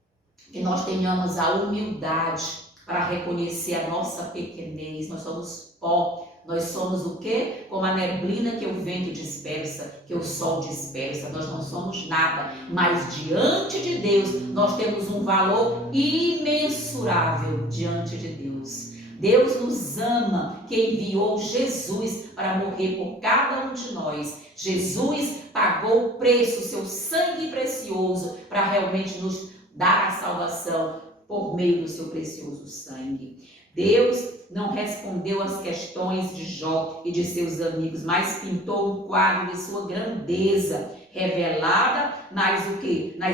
que nós tenhamos a humildade para reconhecer a nossa pequenez. Nós somos pó. Nós somos o quê? Como a neblina que o vento dispersa, que o sol dispersa. Nós não somos nada, mas diante de Deus nós temos um valor imensurável diante de Deus. Deus nos ama, que enviou Jesus para morrer por cada um de nós. Jesus pagou o preço, seu sangue precioso, para realmente nos dar a salvação por meio do seu precioso sangue. Deus não respondeu às questões de Jó e de seus amigos, mas pintou um quadro de sua grandeza, revelada nas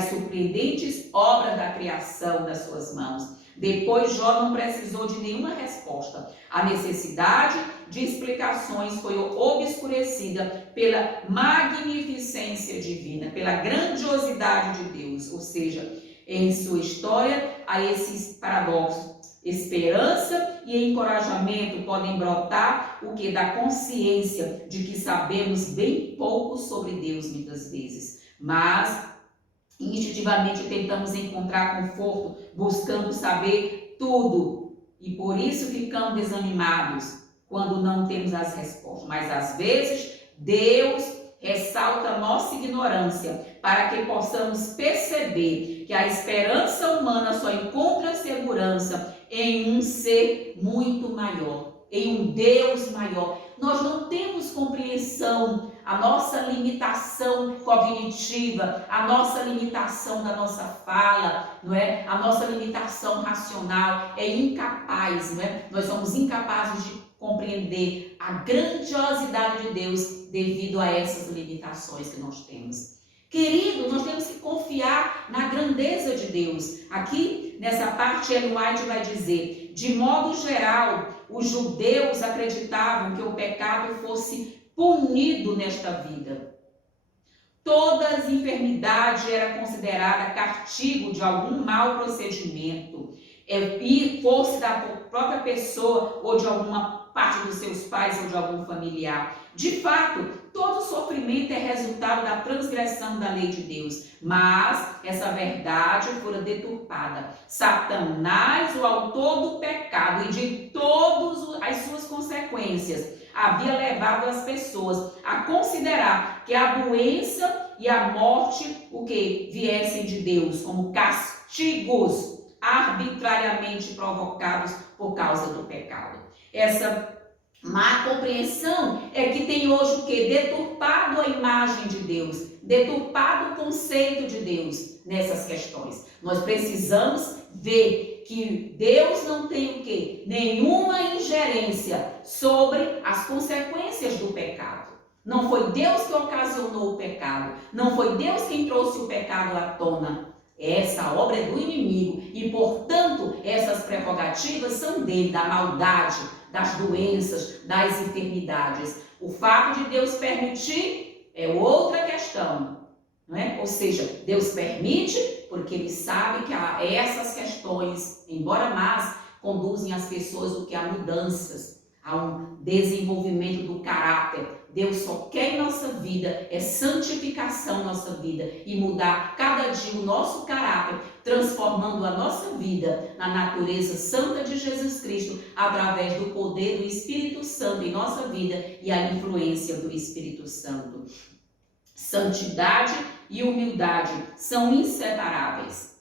surpreendentes obras da criação das suas mãos. Depois Jó não precisou de nenhuma resposta. A necessidade de explicações foi obscurecida pela magnificência divina, pela grandiosidade de Deus. Ou seja, em sua história há esses paradoxos. Esperança e encorajamento podem brotar da consciência de que sabemos bem pouco sobre Deus muitas vezes, mas instintivamente tentamos encontrar conforto buscando saber tudo e por isso ficamos desanimados quando não temos as respostas. Mas às vezes Deus ressalta nossa ignorância para que possamos perceber que a esperança humana só encontra segurança em um ser muito maior, em um Deus maior. Nós não temos compreensão, a nossa limitação cognitiva, a nossa limitação da nossa fala, não é? A nossa limitação racional é incapaz, não é? Nós somos incapazes de compreender a grandiosidade de Deus devido a essas limitações que nós temos. Querido, nós temos que confiar na grandeza de Deus. Aqui, nessa parte, Ellen White vai dizer, de modo geral, os judeus acreditavam que o pecado fosse punido nesta vida. Toda as enfermidade era considerada castigo de algum mau procedimento, e fosse da própria pessoa ou de alguma parte dos seus pais ou de algum familiar. De fato, todo sofrimento é resultado da transgressão da lei de Deus, mas essa verdade fora deturpada. Satanás, o autor do pecado e de todas as suas consequências, havia levado as pessoas a considerar que a doença e a morte, viessem de Deus, como castigos arbitrariamente provocados por causa do pecado. Essa má compreensão é que tem hoje deturpado a imagem de Deus, deturpado o conceito de Deus nessas questões. Nós precisamos ver que Deus não tem nenhuma ingerência sobre as consequências do pecado. Não foi Deus que ocasionou o pecado, não foi Deus quem trouxe o pecado à tona. Essa obra é do inimigo e, portanto, essas prerrogativas são dele, da maldade, das doenças, das enfermidades. O fato de Deus permitir é outra questão, não é? Ou seja, Deus permite porque ele sabe que essas questões, embora más, conduzem as pessoas a mudanças, a um desenvolvimento do caráter. Deus só quer em nossa vida é santificação em nossa vida e mudar cada dia o nosso caráter, transformando a nossa vida na natureza santa de Jesus Cristo através do poder do Espírito Santo em nossa vida e a influência do Espírito Santo. Santidade e humildade são inseparáveis.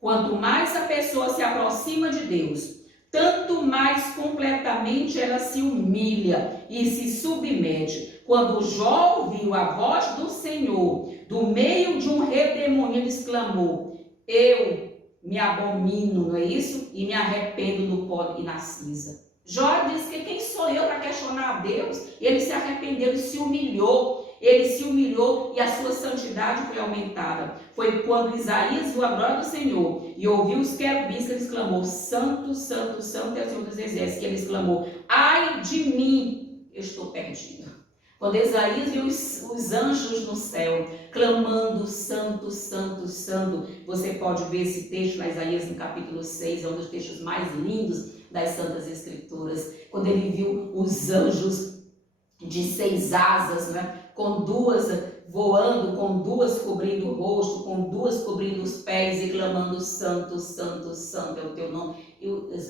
Quanto mais a pessoa se aproxima de Deus, tanto mais completamente ela se humilha e se submete. Quando Jó ouviu a voz do Senhor, do meio de um redemoinho, ele exclamou: eu me abomino, não é isso? E me arrependo no pó e na cinza. Jó disse que quem sou eu para questionar a Deus? Ele se arrependeu e se humilhou. Ele se humilhou e a sua santidade foi aumentada. Foi quando Isaías viu a glória do Senhor e ouviu os querubins que ele exclamou: Santo, Santo, Santo é o Senhor dos Exércitos. Que ele exclamou: ai de mim, eu estou perdido. Quando Isaías viu os anjos no céu, clamando, santo, santo, santo. Você pode ver esse texto na Isaías no capítulo 6, é um dos textos mais lindos das Santas Escrituras. Quando ele viu os anjos de 6 asas, né? Com 2 voando, com 2 cobrindo o rosto, com 2 cobrindo os pés e clamando, santo, santo, santo é o teu nome.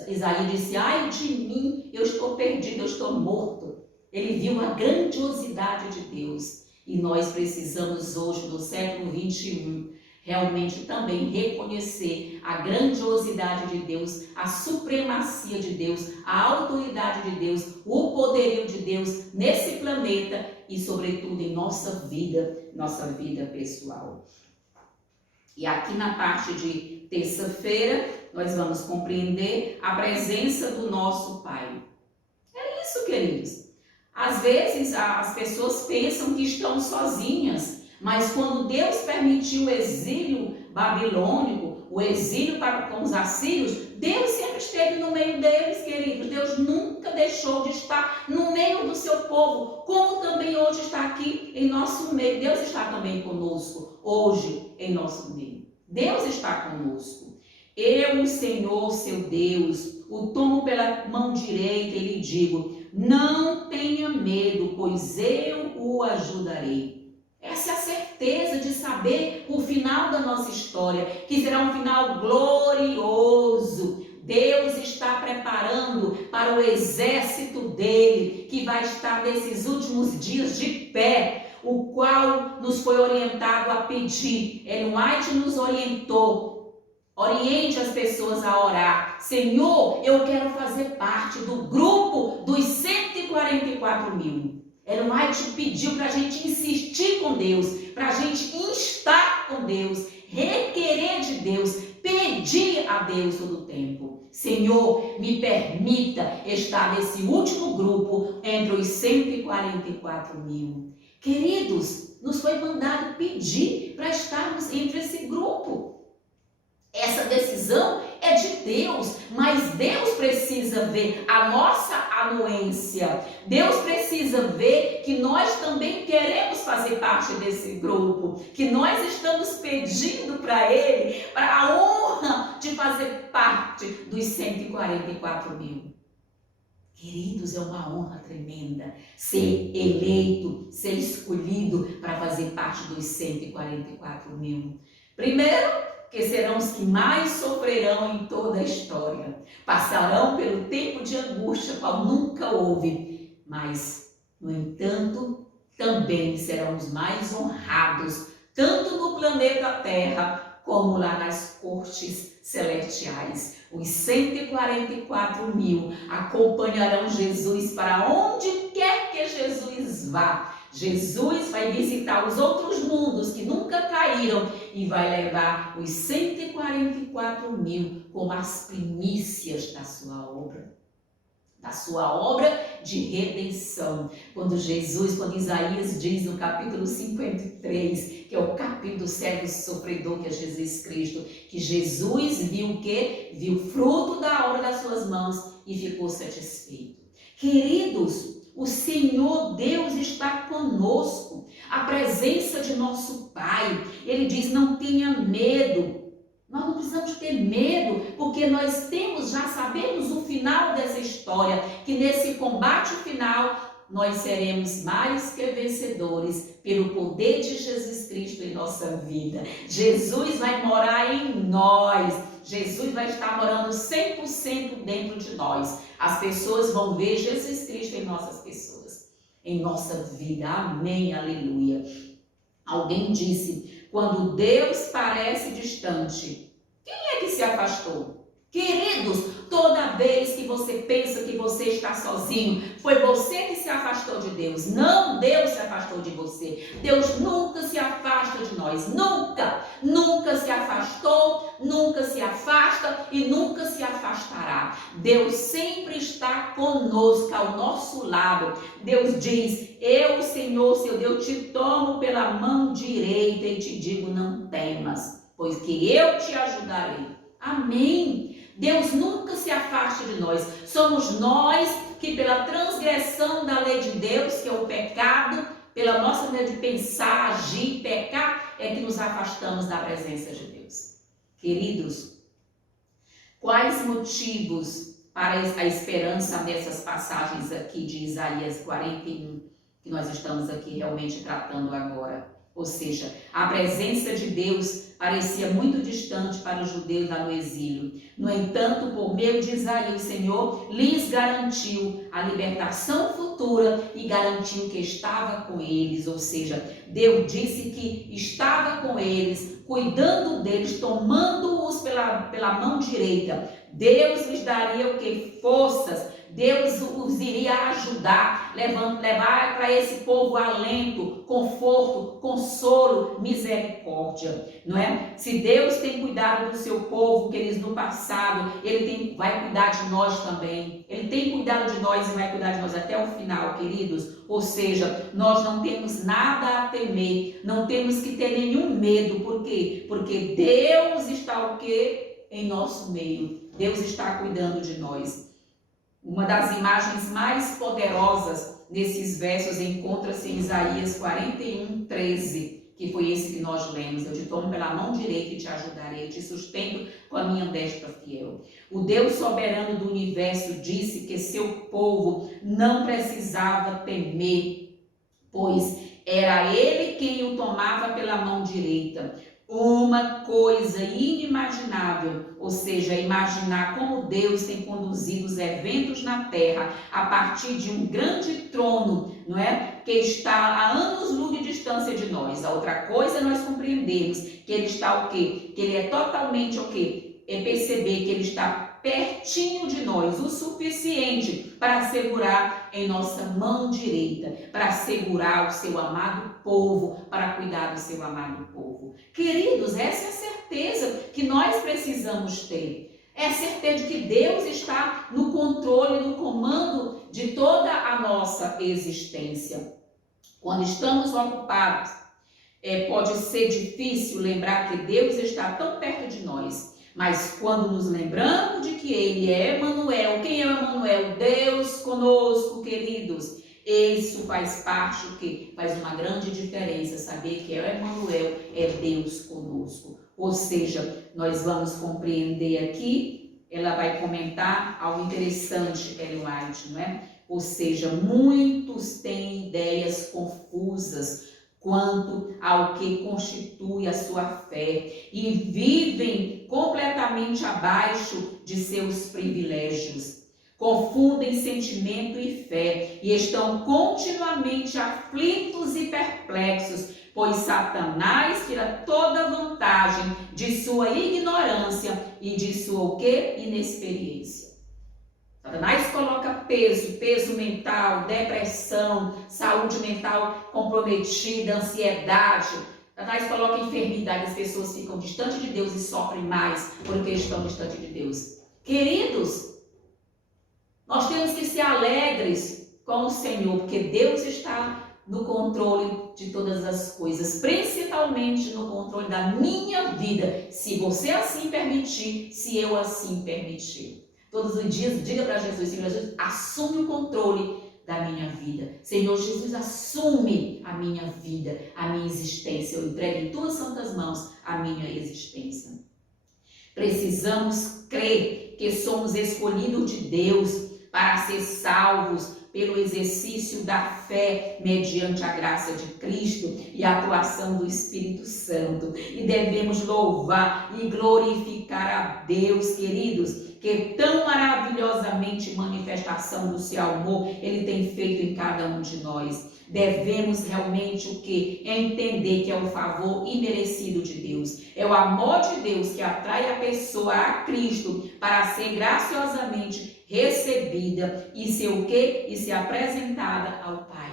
Isaías disse, ai de mim, eu estou perdido, eu estou morto. Ele viu a grandiosidade de Deus e nós precisamos hoje, no século 21, realmente também reconhecer a grandiosidade de Deus, a supremacia de Deus, a autoridade de Deus, o poderio de Deus nesse planeta e, sobretudo, em nossa vida pessoal. E aqui na parte de terça-feira, nós vamos compreender a presença do nosso Pai. É isso, queridos. Às vezes as pessoas pensam que estão sozinhas, mas quando Deus permitiu o exílio babilônico, o exílio com os assírios, Deus sempre esteve no meio deles, queridos. Deus nunca deixou de estar no meio do seu povo, como também hoje está aqui em nosso meio. Deus está também conosco, hoje em nosso meio. Deus está conosco. Eu, o Senhor, seu Deus, o tomo pela mão direita e lhe digo, não tenha medo, pois eu o ajudarei. Essa é a certeza de saber o final da nossa história, que será um final glorioso. Deus está preparando para o exército dele, que vai estar nesses últimos dias de pé, o qual nos foi orientado a pedir. Ellen White nos orientou. Oriente as pessoas a orar. Senhor, eu quero fazer parte do grupo dos 144 mil. Ellen White pediu para a gente insistir com Deus, para a gente instar com Deus, requerer de Deus, pedir a Deus todo o tempo. Senhor, me permita estar nesse último grupo entre os 144 mil. Queridos, nos foi mandado pedir para estarmos entre esse grupo. Essa decisão é de Deus, mas Deus precisa ver a nossa anuência. Deus precisa ver que nós também queremos fazer parte desse grupo, que nós estamos pedindo para Ele, para a honra de fazer parte dos 144 mil. Queridos, é uma honra tremenda ser eleito, ser escolhido para fazer parte dos 144 mil. Primeiro, que serão os que mais sofrerão em toda a história. Passarão pelo tempo de angústia, qual nunca houve. Mas, no entanto, também serão os mais honrados, tanto no planeta Terra, como lá nas cortes celestiais. Os 144 mil acompanharão Jesus para onde quer que Jesus vá. Jesus vai visitar os outros mundos que nunca caíram e vai levar os 144 mil como as primícias da sua obra de redenção. Quando Isaías diz no capítulo 53, que é o capítulo do servo sofredor, que é Jesus Cristo, que Jesus viu o quê? Viu o fruto da obra das suas mãos e ficou satisfeito. Queridos, o Senhor Deus está conosco, a presença de nosso Pai. Ele diz, não tenha medo. Nós não precisamos ter medo, porque nós já sabemos o final dessa história, que nesse combate final nós seremos mais que vencedores pelo poder de Jesus Cristo em nossa vida. Jesus vai morar em nós. Jesus vai estar morando 100% dentro de nós. As pessoas vão ver Jesus Cristo em nossas pessoas, em nossa vida. Amém, aleluia. Alguém disse, quando Deus parece distante, quem é que se afastou? Queridos, toda vez que você pensa que você está sozinho, foi você que se afastou de Deus. Não, Deus se afastou de você. Deus nunca se afasta de nós. Nunca. Nunca se afastou, nunca se afasta e nunca se afastará. Deus sempre está conosco, ao nosso lado. Deus diz, eu, Senhor, seu Deus, te tomo pela mão direita e te digo, não temas, pois que eu te ajudarei. Amém. Deus nunca se afasta de nós. Somos nós que, pela transgressão da lei de Deus, que é o pecado, pela nossa maneira de pensar, agir, pecar, é que nos afastamos da presença de Deus. Queridos, quais motivos para a esperança nessas passagens aqui de Isaías 41, que nós estamos aqui realmente tratando agora? Ou seja, a presença de Deus parecia muito distante para os judeus lá no exílio. No entanto, por meio de Isaías, o Senhor lhes garantiu a libertação futura e garantiu que estava com eles. Ou seja, Deus disse que estava com eles, cuidando deles, tomando-os pela mão direita. Deus lhes daria o que? Forças. Deus os iria ajudar, levar para esse povo alento, conforto, consolo, misericórdia, não é? Se Deus tem cuidado do seu povo, queridos, no passado, vai cuidar de nós também. Ele tem cuidado de nós e vai cuidar de nós até o final, queridos. Ou seja, nós não temos nada a temer, não temos que ter nenhum medo. Por quê? Porque Deus está o quê? Em nosso meio. Deus está cuidando de nós. Uma das imagens mais poderosas nesses versos encontra-se em Isaías 41, 13, que foi esse que nós lemos. Eu te tomo pela mão direita e te ajudarei, eu te sustento com a minha destra fiel. O Deus soberano do universo disse que seu povo não precisava temer, pois era ele quem o tomava pela mão direita. Uma coisa inimaginável, ou seja, imaginar como Deus tem conduzido os eventos na terra a partir de um grande trono, não é? Que está a anos-luz de distância de nós. A outra coisa é nós compreendermos que ele está o quê? Que ele é totalmente o quê? É perceber que ele está pertinho de nós, o suficiente para segurar em nossa mão direita, para segurar o seu amado povo, para cuidar do seu amado povo. Queridos, essa é a certeza que nós precisamos ter. É a certeza de que Deus está no controle, no comando de toda a nossa existência. Quando estamos ocupados, pode ser difícil lembrar que Deus está tão perto de nós. Mas quando nos lembramos de que Ele é Emanuel, quem é Emanuel? Deus conosco, queridos. Isso faz parte do que faz uma grande diferença, saber que é Emanuel, é Deus conosco. Ou seja, nós vamos compreender aqui, ela vai comentar algo interessante, Ellen White, não é? Ou seja, muitos têm ideias confusas quanto ao que constitui a sua fé e vivem completamente abaixo de seus privilégios. Confundem sentimento e fé e estão continuamente aflitos e perplexos, pois Satanás tira toda vantagem de sua ignorância e de sua o quê? Inexperiência. Satanás coloca peso mental, depressão, saúde mental comprometida, ansiedade. Satanás coloca enfermidade, as pessoas ficam distantes de Deus e sofrem mais porque estão distantes de Deus. Queridos, nós temos que ser alegres com o Senhor, porque Deus está no controle de todas as coisas, principalmente no controle da minha vida, se você assim permitir, se eu assim permitir. Todos os dias, diga para Jesus, Senhor Jesus, assume o controle da minha vida. Senhor Jesus, assume a minha vida, a minha existência. Eu entrego em tuas santas mãos a minha existência. Precisamos crer que somos escolhidos de Deus para ser salvos pelo exercício da fé mediante a graça de Cristo e a atuação do Espírito Santo. E devemos louvar e glorificar a Deus, queridos, que tão maravilhosamente manifestação do seu amor Ele tem feito em cada um de nós. Devemos realmente o que? Entender que é o favor imerecido de Deus. É o amor de Deus que atrai a pessoa a Cristo para ser graciosamente recebida e ser o quê? E ser apresentada ao Pai.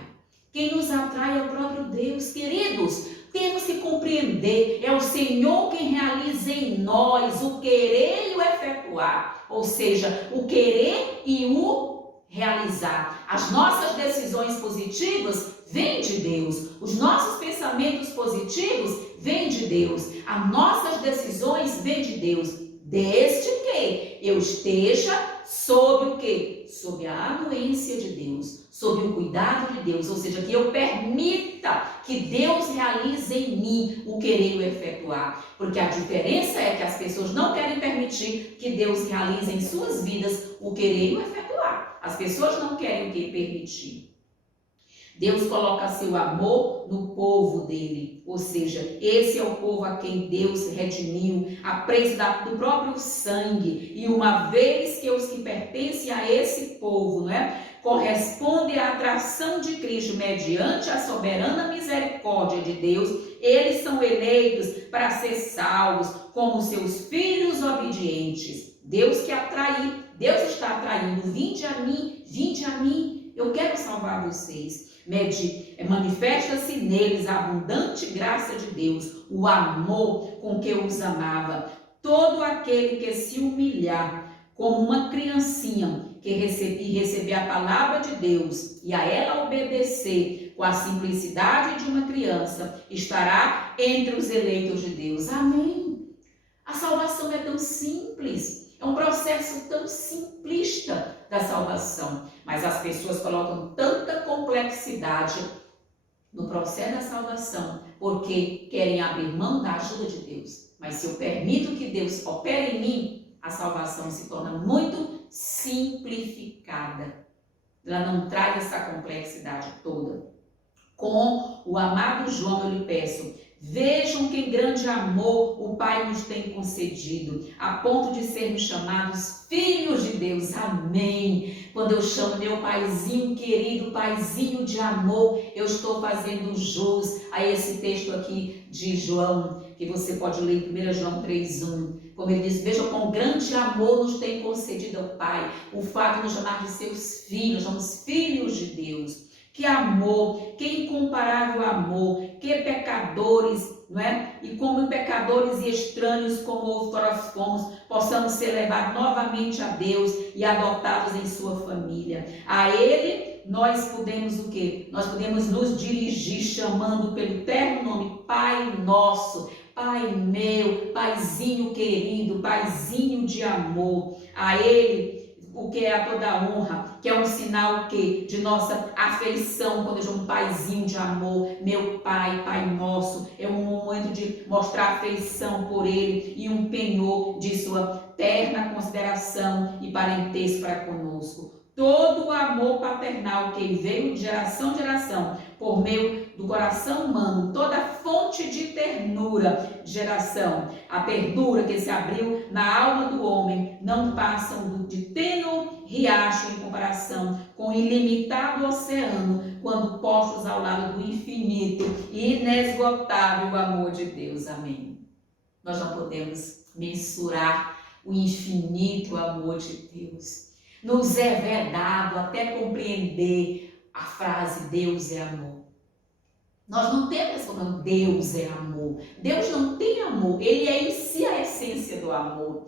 Quem nos atrai é o próprio Deus, queridos. Temos que compreender, é o Senhor quem realiza em nós o querer e o efetuar. Ou seja, o querer e o realizar. As nossas decisões positivas vêm de Deus. Os nossos pensamentos positivos vêm de Deus. As nossas decisões vêm de Deus. Desde que que eu esteja sob o quê? Sob a anuência de Deus, sob o cuidado de Deus, ou seja, que eu permita que Deus realize em mim o querer e o efetuar. Porque a diferença é que as pessoas não querem permitir que Deus realize em suas vidas o querer e o efetuar. As pessoas não querem o que permitir. Deus coloca seu amor no povo dele, ou seja, esse é o povo a quem Deus redimiu, a preço do próprio sangue, e uma vez que os que pertencem a esse povo, não é, correspondem à atração de Cristo mediante a soberana misericórdia de Deus, eles são eleitos para ser salvos como seus filhos obedientes. Deus que atrai, Deus está atraindo, vinde a mim, eu quero salvar vocês. Manifesta-se neles a abundante graça de Deus, o amor com que os amava. Todo aquele que se humilhar como uma criancinha que receber a palavra de Deus e a ela obedecer com a simplicidade de uma criança, estará entre os eleitos de Deus. Amém. A salvação é tão simples. É um processo tão simplista da salvação, mas as pessoas colocam tanta complexidade no processo da salvação porque querem abrir mão da ajuda de Deus. Mas se eu permito que Deus opere em mim, a salvação se torna muito simplificada. Ela não traz essa complexidade toda. Com o amado João eu lhe peço, vejam que grande amor o Pai nos tem concedido, a ponto de sermos chamados filhos de Deus. Amém. Quando eu chamo meu paizinho querido, paizinho de amor, eu estou fazendo jus a esse texto aqui de João, que você pode ler em 1 João 3:1. Como ele diz, vejam quão grande amor nos tem concedido ao Pai, o fato de nos chamar de seus filhos, somos filhos de Deus. Que amor, que incomparável amor, que pecadores, não é? E como pecadores e estranhos como outrora fomos, possamos ser levados novamente a Deus e adotados em sua família. A Ele nós podemos o quê? Nós podemos nos dirigir chamando pelo eterno nome Pai Nosso, Pai meu, Paizinho querido, Paizinho de amor. A Ele o que é a toda honra, que é um sinal que de nossa afeição, quando eu chamo paizinho de amor, meu Pai, Pai nosso, é um momento de mostrar afeição por Ele e um penhor de sua terna consideração e parentesco para conosco. Todo o amor paternal que veio de geração em geração, por meio do coração humano, toda a fonte de ternura de geração, a ternura que se abriu na alma do homem, não passam de tênue riacho em comparação com o ilimitado oceano, quando postos ao lado do infinito e inesgotável amor de Deus. Amém. Nós não podemos mensurar o infinito amor de Deus. Nos é vedado até compreender a frase Deus é amor. Nós não temos essa palavra Deus é amor. Deus não tem amor, Ele é em si a essência do amor.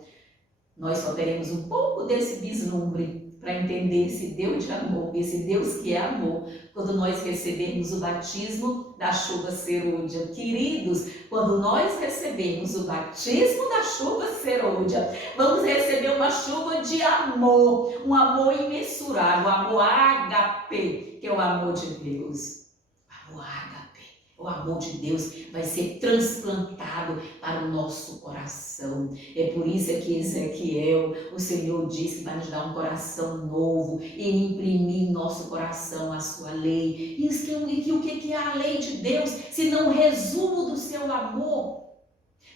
Nós só teremos um pouco desse vislumbre para entender esse Deus de amor, esse Deus que é amor, quando nós recebermos o batismo da chuva serôdia. Queridos, quando nós recebemos o batismo da chuva serôdia, vamos receber uma chuva de amor, um amor imensurável, um amor ágape, que é o amor de Deus. Amor ágape. O amor de Deus vai ser transplantado para o nosso coração. É por isso que Ezequiel, o Senhor diz que vai nos dar um coração novo e imprimir em nosso coração a sua lei. E o que é a lei de Deus, se não o resumo do seu amor?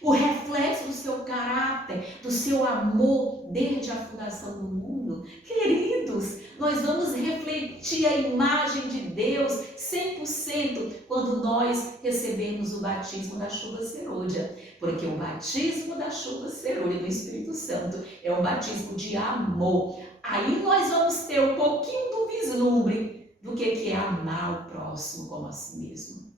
O reflexo do seu caráter, do seu amor desde a fundação do mundo. Queridos, nós vamos refletir a imagem de Deus 100% quando nós recebemos o batismo da chuva serôdia. Porque o batismo da chuva serôdia do Espírito Santo é um batismo de amor. Aí nós vamos ter um pouquinho do vislumbre do que é amar o próximo como a si mesmo.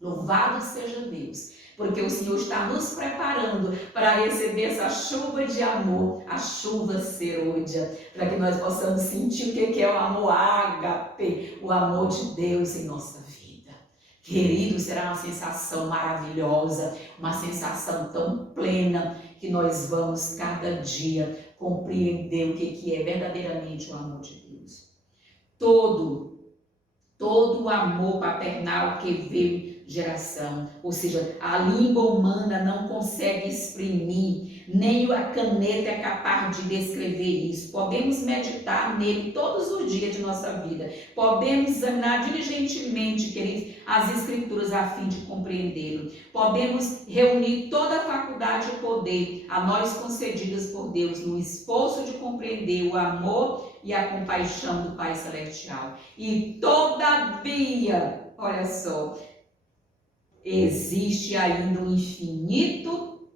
Louvado seja Deus, porque o Senhor está nos preparando para receber essa chuva de amor, a chuva serôdia, para que nós possamos sentir o que é o amor ágape, o amor de Deus em nossa vida. Querido, será uma sensação maravilhosa, uma sensação tão plena, que nós vamos cada dia compreender o que é verdadeiramente o amor de Deus. Todo o amor paternal que veio geração, ou seja, a língua humana não consegue exprimir, nem a caneta é capaz de descrever isso. Podemos meditar nele todos os dias de nossa vida, podemos examinar diligentemente, queridos, as escrituras a fim de compreendê-lo, podemos reunir toda a faculdade e poder a nós concedidas por Deus no esforço de compreender o amor e a compaixão do Pai Celestial. E todavia, olha só, existe ainda um infinito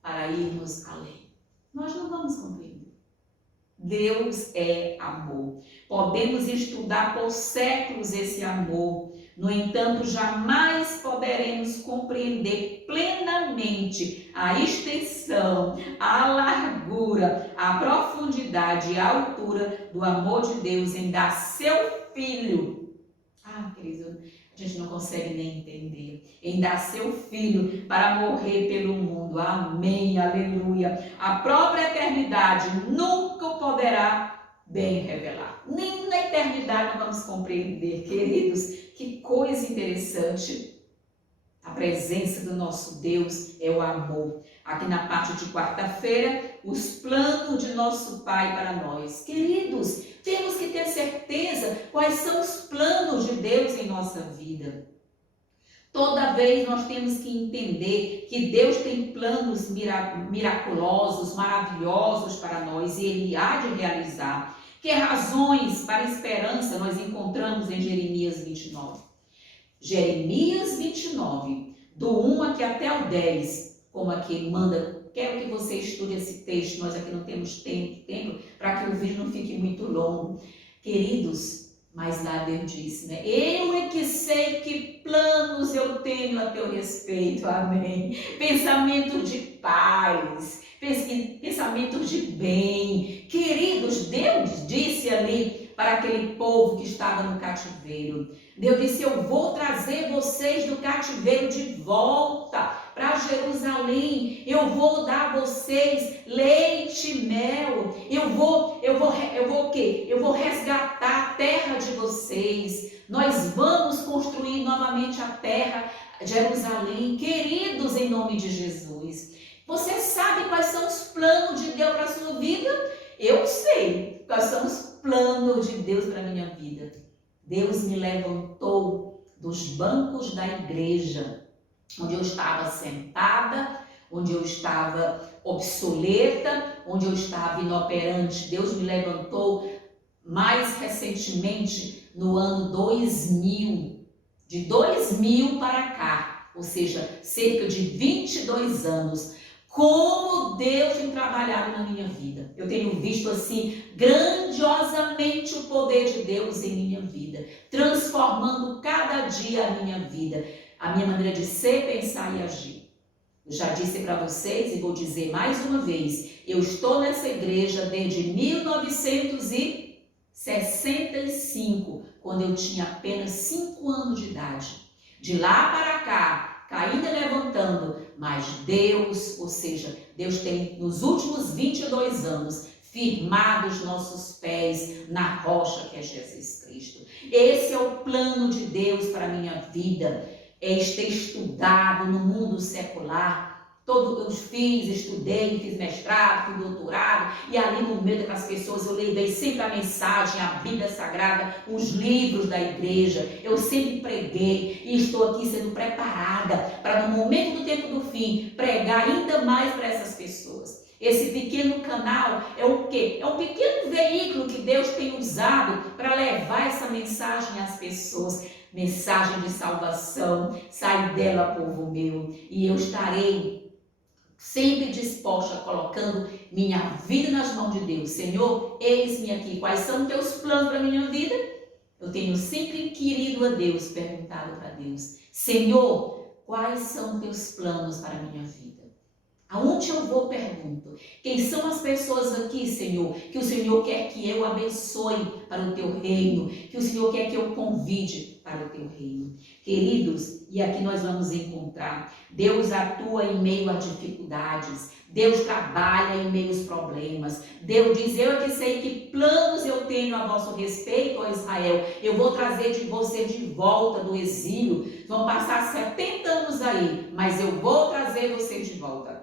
para irmos além. Nós não vamos compreender. Deus é amor. Podemos estudar por séculos esse amor. No entanto, jamais poderemos compreender plenamente a extensão, a largura, a profundidade e a altura do amor de Deus em dar seu Filho. Querido, a gente não consegue nem entender. Em dar seu Filho para morrer pelo mundo. Amém, aleluia. A própria eternidade nunca o poderá bem revelar. Nem na eternidade nós vamos compreender, queridos. Que coisa interessante. A presença do nosso Deus é o amor. Aqui na parte de quarta-feira, os planos de nosso Pai para nós. Queridos, temos que ter certeza quais são os planos de Deus em nossa vida. Toda vez nós temos que entender que Deus tem planos miraculosos, maravilhosos para nós e Ele há de realizar. Que razões para esperança nós encontramos em Jeremias 29? Jeremias 29, do 1 aqui até o 10, como aqui ele manda, quero que você estude esse texto, nós aqui não temos tempo para que o vídeo não fique muito longo. Queridos, mas lá Deus disse, né? Eu é que sei que planos eu tenho a teu respeito, amém? Pensamentos de paz, pensamentos de bem. Queridos, Deus disse ali para aquele povo que estava no cativeiro. Deus disse, eu vou trazer vocês do cativeiro de volta para Jerusalém. Eu vou dar a vocês leite e mel. Eu vou o quê? Eu vou resgatar a terra de vocês. Nós vamos construir novamente a terra, Jerusalém. Queridos, em nome de Jesus. Você sabe quais são os planos de Deus para a sua vida? Eu sei quais são os planos de Deus para a minha vida. Deus me levantou dos bancos da igreja, onde eu estava sentada, onde eu estava obsoleta, onde eu estava inoperante. Deus me levantou mais recentemente no ano 2000, de 2000 para cá, ou seja, cerca de 22 anos. Como Deus tem trabalhado na minha vida. Eu tenho visto assim grandiosamente o poder de Deus em minha vida, transformando cada dia a minha vida, a minha maneira de ser, pensar e agir. Eu já disse para vocês e vou dizer mais uma vez, eu estou nessa igreja desde 1965, quando eu tinha apenas 5 anos de idade. De lá para cá, caindo e levantando, mas Deus, ou seja, Deus tem nos últimos 22 anos firmado os nossos pés na rocha que é Jesus Cristo. Esse é o plano de Deus para a minha vida, é ter estudado no mundo secular. Eu estudei, fiz mestrado, fiz doutorado, e ali no meio daquelas pessoas eu levei sempre a mensagem, a Bíblia Sagrada, os livros da igreja. Eu sempre preguei e estou aqui sendo preparada para no momento do tempo do fim pregar ainda mais para essas pessoas. Esse pequeno canal é o quê? É um pequeno veículo que Deus tem usado para levar essa mensagem às pessoas. Mensagem de salvação, sai dela, povo meu, e eu estarei sempre disposta, colocando minha vida nas mãos de Deus. Senhor, eis-me aqui, quais são teus planos para a minha vida? Eu tenho sempre inquirido a Deus, perguntado para Deus, Senhor, quais são teus planos para a minha vida? Aonde eu vou, pergunto. Quem são as pessoas aqui, Senhor, que o Senhor quer que eu abençoe para o teu reino, que o Senhor quer que eu convide para o teu reino. Queridos, e aqui nós vamos encontrar, Deus atua em meio a dificuldades, Deus trabalha em meio aos problemas. Deus diz, eu é que sei que planos eu tenho a vosso respeito, ó Israel. Eu vou trazer de você de volta do exílio. Vão passar 70 anos aí, mas eu vou trazer você de volta.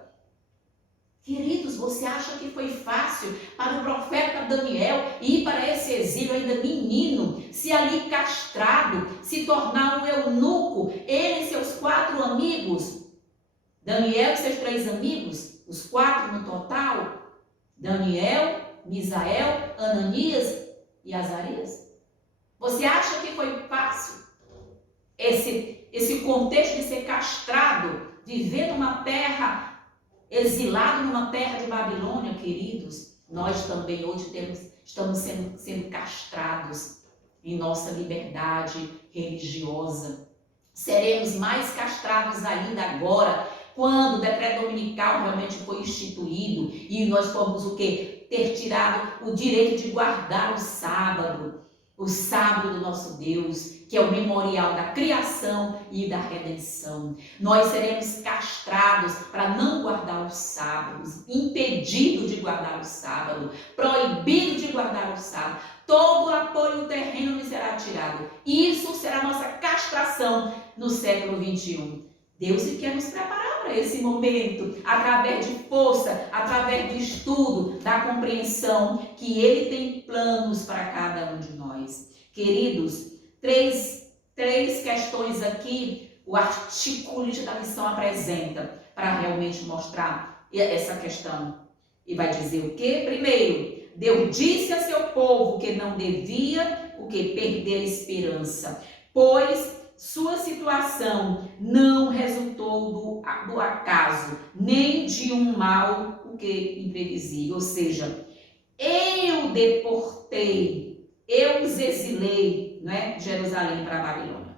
Queridos, você acha que foi fácil para o profeta Daniel ir para esse exílio ainda menino, se ali castrado, se tornar um eunuco, ele e seus 4 amigos? Daniel e seus 3 amigos, os 4 no total, Daniel, Misael, Ananias e Azarias. Você acha que foi fácil esse contexto de ser castrado, viver numa terra, exilado numa terra de Babilônia, queridos? Nós também hoje estamos sendo castrados em nossa liberdade religiosa. Seremos mais castrados ainda agora, quando o decreto dominical realmente foi instituído e nós fomos o quê? Ter tirado o direito de guardar o sábado do nosso Deus, que é o memorial da criação e da redenção. Nós seremos castrados para não guardar os sábados, impedido de guardar o sábado, proibido de guardar o sábado. Todo o apoio terreno nos será tirado. Isso será a nossa castração no século 21. Deus quer nos preparar para esse momento, através de força, através do estudo, da compreensão, que Ele tem planos para cada um de nós. Queridos, três questões aqui, o articulista da lição apresenta, para realmente mostrar essa questão. E vai dizer o quê? Primeiro, Deus disse a seu povo que não devia perder a esperança, pois sua situação não resultou do acaso, nem de um mal imprevisível. Ou seja, eu deportei, eu os exilei, né, de Jerusalém para a Babilônia.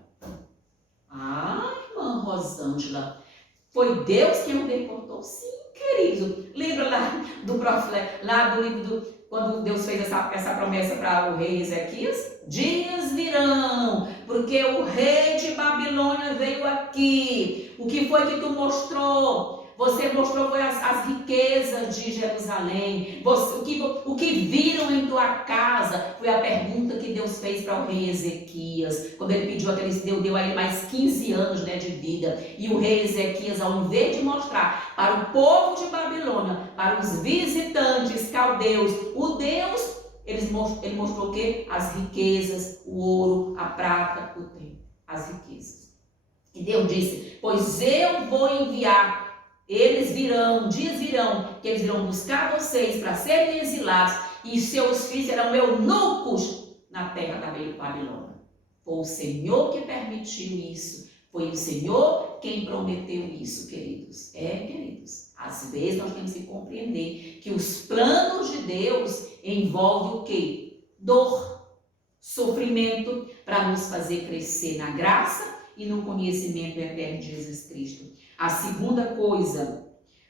Irmã Rosângela, foi Deus quem o deportou? Sim, querido. Lembra lá do profeta, lá do livro quando Deus fez essa promessa para o rei Ezequias? Dias virão, porque o rei de Babilônia veio aqui. O que foi que tu mostrou? Você mostrou foi as riquezas de Jerusalém. O que viram em tua casa foi a pergunta que Deus fez para o rei Ezequias. Quando ele pediu deu a ele mais 15 anos, né, de vida. E o rei Ezequias, ao invés de mostrar para o povo de Babilônia, para os visitantes caldeus, o Deus, ele mostrou o quê? As riquezas, o ouro, a prata, o templo, as riquezas. E Deus disse, pois eu vou enviar, dias virão, que eles virão buscar vocês para serem exilados, e seus filhos serão eunucos na terra da Babilônia. Foi o Senhor que permitiu isso, foi o Senhor quem prometeu isso, queridos. Queridos, às vezes nós temos que compreender que os planos de Deus envolvem o quê? Dor, sofrimento, para nos fazer crescer na graça e no conhecimento eterno de Jesus Cristo. A segunda coisa,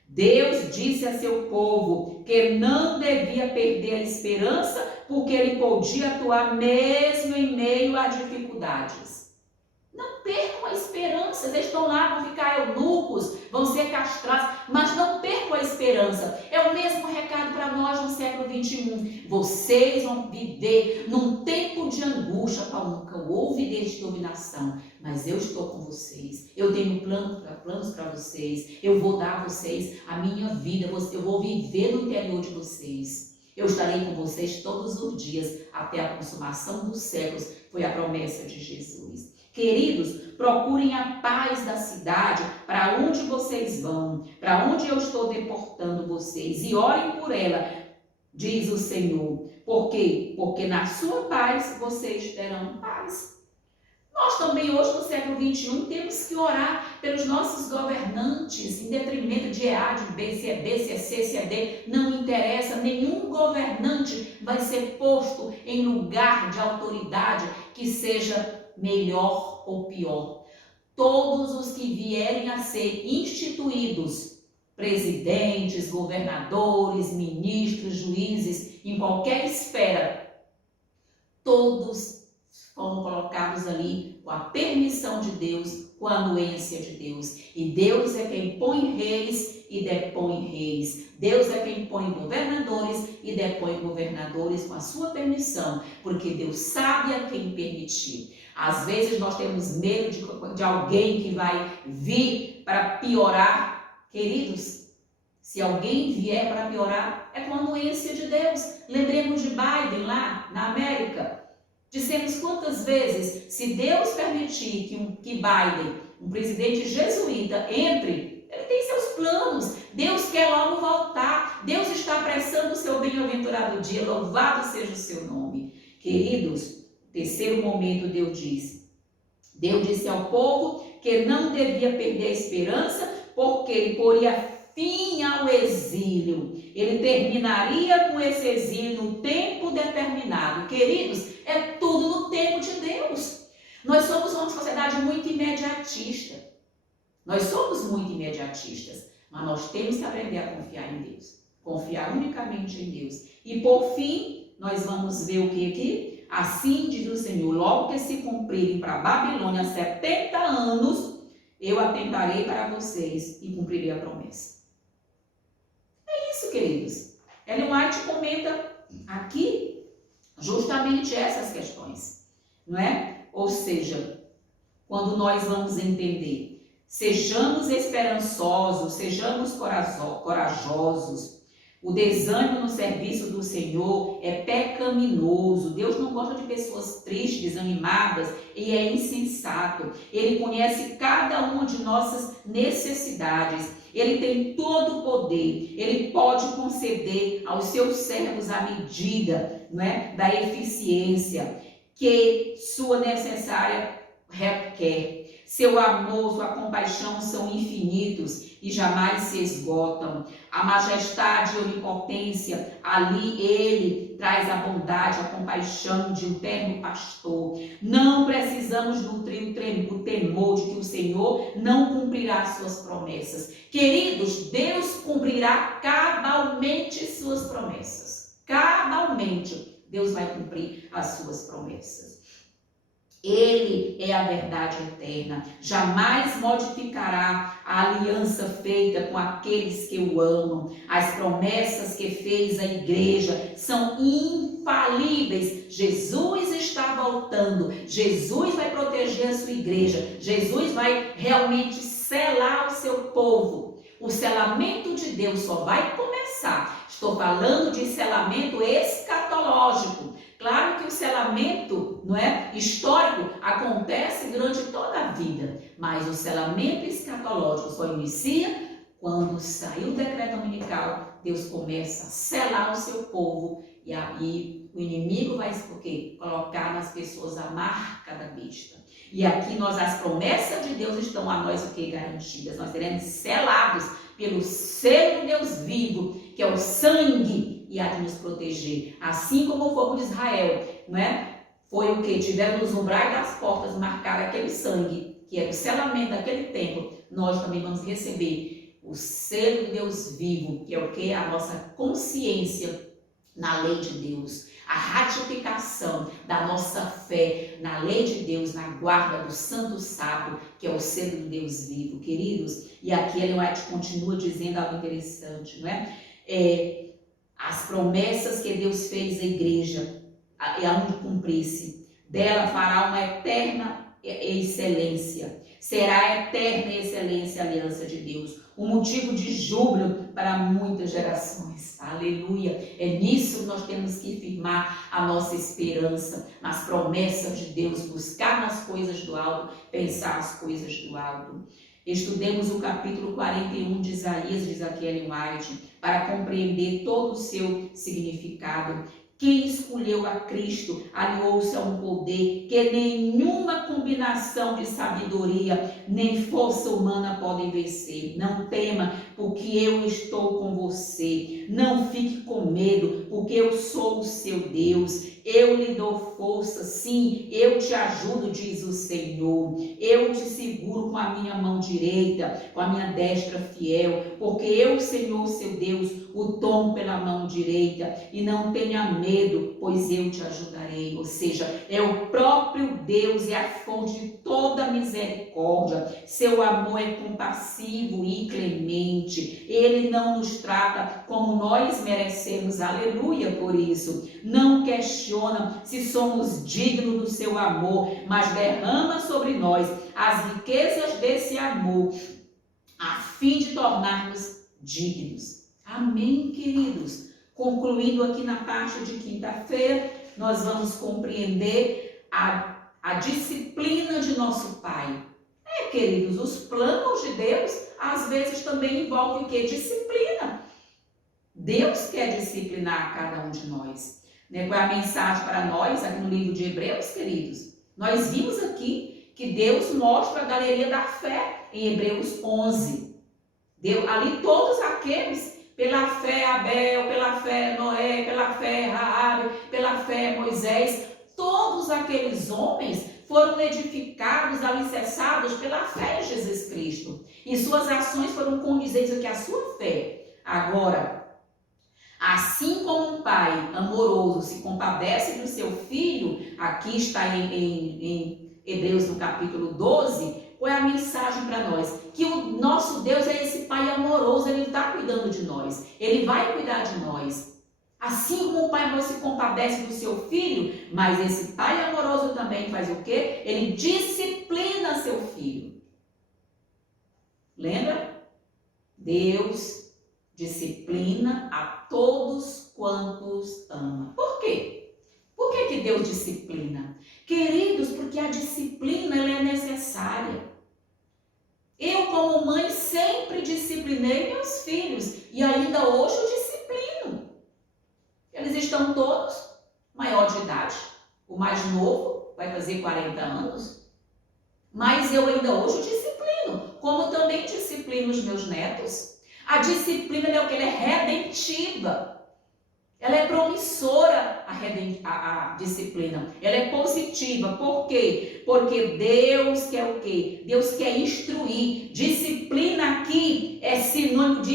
Deus disse a seu povo que não devia perder a esperança, porque Ele podia atuar mesmo em meio a dificuldades. Não percam a esperança, eles estão lá, vão ficar eunucos, vão ser castrados, mas não percam a esperança. É o mesmo recado para nós no século 21. Vocês vão viver num tempo de angústia, Paulo nunca houve desde dominação, mas eu estou com vocês, eu tenho planos para vocês, eu vou dar a vocês a minha vida, eu vou viver no interior de vocês. Eu estarei com vocês todos os dias, até a consumação dos séculos, foi a promessa de Jesus. Queridos, procurem a paz da cidade, para onde vocês vão, para onde eu estou deportando vocês, e orem por ela, diz o Senhor. Por quê? Porque na sua paz vocês terão paz. Nós também hoje no século 21 temos que orar pelos nossos governantes, em detrimento de A, de B, se é B, se é C, se é D, não interessa, nenhum governante vai ser posto em lugar de autoridade que seja melhor ou pior. Todos os que vierem a ser instituídos presidentes, governadores, ministros, juízes, em qualquer esfera, todos foram colocados ali com a permissão de Deus, com a anuência de Deus. E Deus é quem põe reis e depõe reis. Deus é quem põe governadores e depõe governadores com a sua permissão, porque Deus sabe a quem permitir. Às vezes nós temos medo de alguém que vai vir para piorar. Queridos, se alguém vier para piorar, é com a anuência de Deus. Lembremos de Biden lá na América. Dissemos quantas vezes, se Deus permitir que Biden, um presidente jesuíta, entre, ele tem seus planos. Deus quer logo voltar. Deus está apressando o seu bem-aventurado dia. Louvado seja o seu nome. Queridos, terceiro momento, Deus disse ao povo que não devia perder a esperança, porque ele poria fim ao exílio. Ele terminaria com esse exílio no tempo determinado. Queridos, é tudo no tempo de Deus. Nós somos uma sociedade muito imediatista. Nós somos muito imediatistas, mas nós temos que aprender a confiar em Deus. Confiar unicamente em Deus. E por fim, nós vamos ver o que aqui? Assim diz o Senhor, logo que se cumprirem para a Babilônia 70 anos, eu atentarei para vocês e cumprirei a promessa. É isso, queridos. Ellen White comenta aqui justamente essas questões, não é? Ou seja, quando nós vamos entender, sejamos esperançosos, sejamos corajosos. O desânimo no serviço do Senhor é pecaminoso. Deus não gosta de pessoas tristes, desanimadas, e é insensato. Ele conhece cada uma de nossas necessidades. Ele tem todo o poder. Ele pode conceder aos seus servos a medida, não é, da eficiência que sua necessária requer. Seu amor, sua compaixão são infinitos e jamais se esgotam. A majestade e onipotência, ali ele traz a bondade, a compaixão de um terno pastor. Não precisamos nutrir o temor de que o Senhor não cumprirá suas promessas. Queridos, Deus cumprirá cabalmente suas promessas. Cabalmente, Deus vai cumprir as suas promessas. Ele é a verdade eterna, jamais modificará a aliança feita com aqueles que o amam. As promessas que fez a igreja são infalíveis. Jesus está voltando, Jesus vai proteger a sua igreja, Jesus vai realmente selar o seu povo. O selamento de Deus só vai começar. Estou falando de selamento escatológico. Claro que o selamento, não é, histórico acontece durante toda a vida, mas o selamento escatológico só inicia quando sair o decreto dominical. Deus começa a selar o seu povo e aí o inimigo vai colocar nas pessoas a marca da besta. E aqui as promessas de Deus estão a nós garantidas. Nós seremos selados pelo selo de Deus vivo, que é o sangue, e há de nos proteger. Assim como o povo de Israel, não é? Foi o que? Tiveram nos umbrais das portas marcar aquele sangue, que era o selamento daquele tempo. Nós também vamos receber o selo de Deus vivo, que é o que? A nossa consciência na lei de Deus. A ratificação da nossa fé na lei de Deus, na guarda do santo sábado, que é o selo de Deus vivo, queridos. E aqui Ellen White continua dizendo algo interessante, não é? As promessas que Deus fez à igreja, é onde cumprir-se. Dela fará uma eterna excelência. Será eterna excelência a aliança de Deus. Um motivo de júbilo para muitas gerações. Aleluia. É nisso que nós temos que firmar a nossa esperança, nas promessas de Deus, buscar nas coisas do alto, pensar as coisas do alto. Estudemos o capítulo 41 de Isaías, diz aqui Ellen White, para compreender todo o seu significado. Quem escolheu a Cristo aliou-se a um poder que nenhuma combinação de sabedoria nem força humana podem vencer. Não tema, porque eu estou com você. Não fique com medo, porque eu sou o seu Deus. Eu lhe dou força, sim, eu te ajudo, diz o Senhor. Eu te seguro com a minha mão direita, com a minha destra fiel, porque eu, Senhor, seu Deus, o tomo pela mão direita. E não tenha medo, pois eu te ajudarei. Ou seja, é o próprio Deus, é a fonte de toda misericórdia. Seu amor é compassivo e clemente. Ele não nos trata como nós merecemos. Aleluia por isso. Não questiona se somos dignos do seu amor, mas derrama sobre nós as riquezas desse amor, a fim de tornar-nos dignos. Amém, queridos? Concluindo aqui na parte de quinta-feira, nós vamos compreender a disciplina de nosso Pai. Queridos, os planos de Deus às vezes também envolvem o quê? Disciplina. Deus quer disciplinar cada um de nós. Qual é a mensagem para nós aqui no livro de Hebreus, queridos? Nós vimos aqui que Deus mostra a galeria da fé em Hebreus 11. Deu ali todos aqueles, pela fé Abel, pela fé Noé, pela fé Raabe, pela fé Moisés, todos aqueles homens foram edificados, alicerçados pela fé em Jesus Cristo. E suas ações foram condizentes com a sua fé. Agora, assim como um pai amoroso se compadece do seu filho, aqui está em Hebreus no capítulo 12, qual é a mensagem para nós? Que o nosso Deus é esse pai amoroso, ele está cuidando de nós, ele vai cuidar de nós. Assim como o pai amoroso se compadece do seu filho, mas esse pai amoroso também faz o quê? Ele disciplina seu filho. Lembra? Deus disciplina a todos quantos ama. Por quê? Por que Deus disciplina? Queridos, porque a disciplina ela é necessária. Eu, como mãe, sempre disciplinei meus filhos e ainda hoje eu disciplino. Eles estão todos maior de idade. O mais novo vai fazer 40 anos. Mas eu ainda hoje disciplino, como também disciplino os meus netos. A disciplina é o que? Ela é redentiva. Ela é promissora, a disciplina. Ela é positiva. Por quê? Porque Deus quer o quê? Deus quer instruir. Disciplina aqui é sinônimo de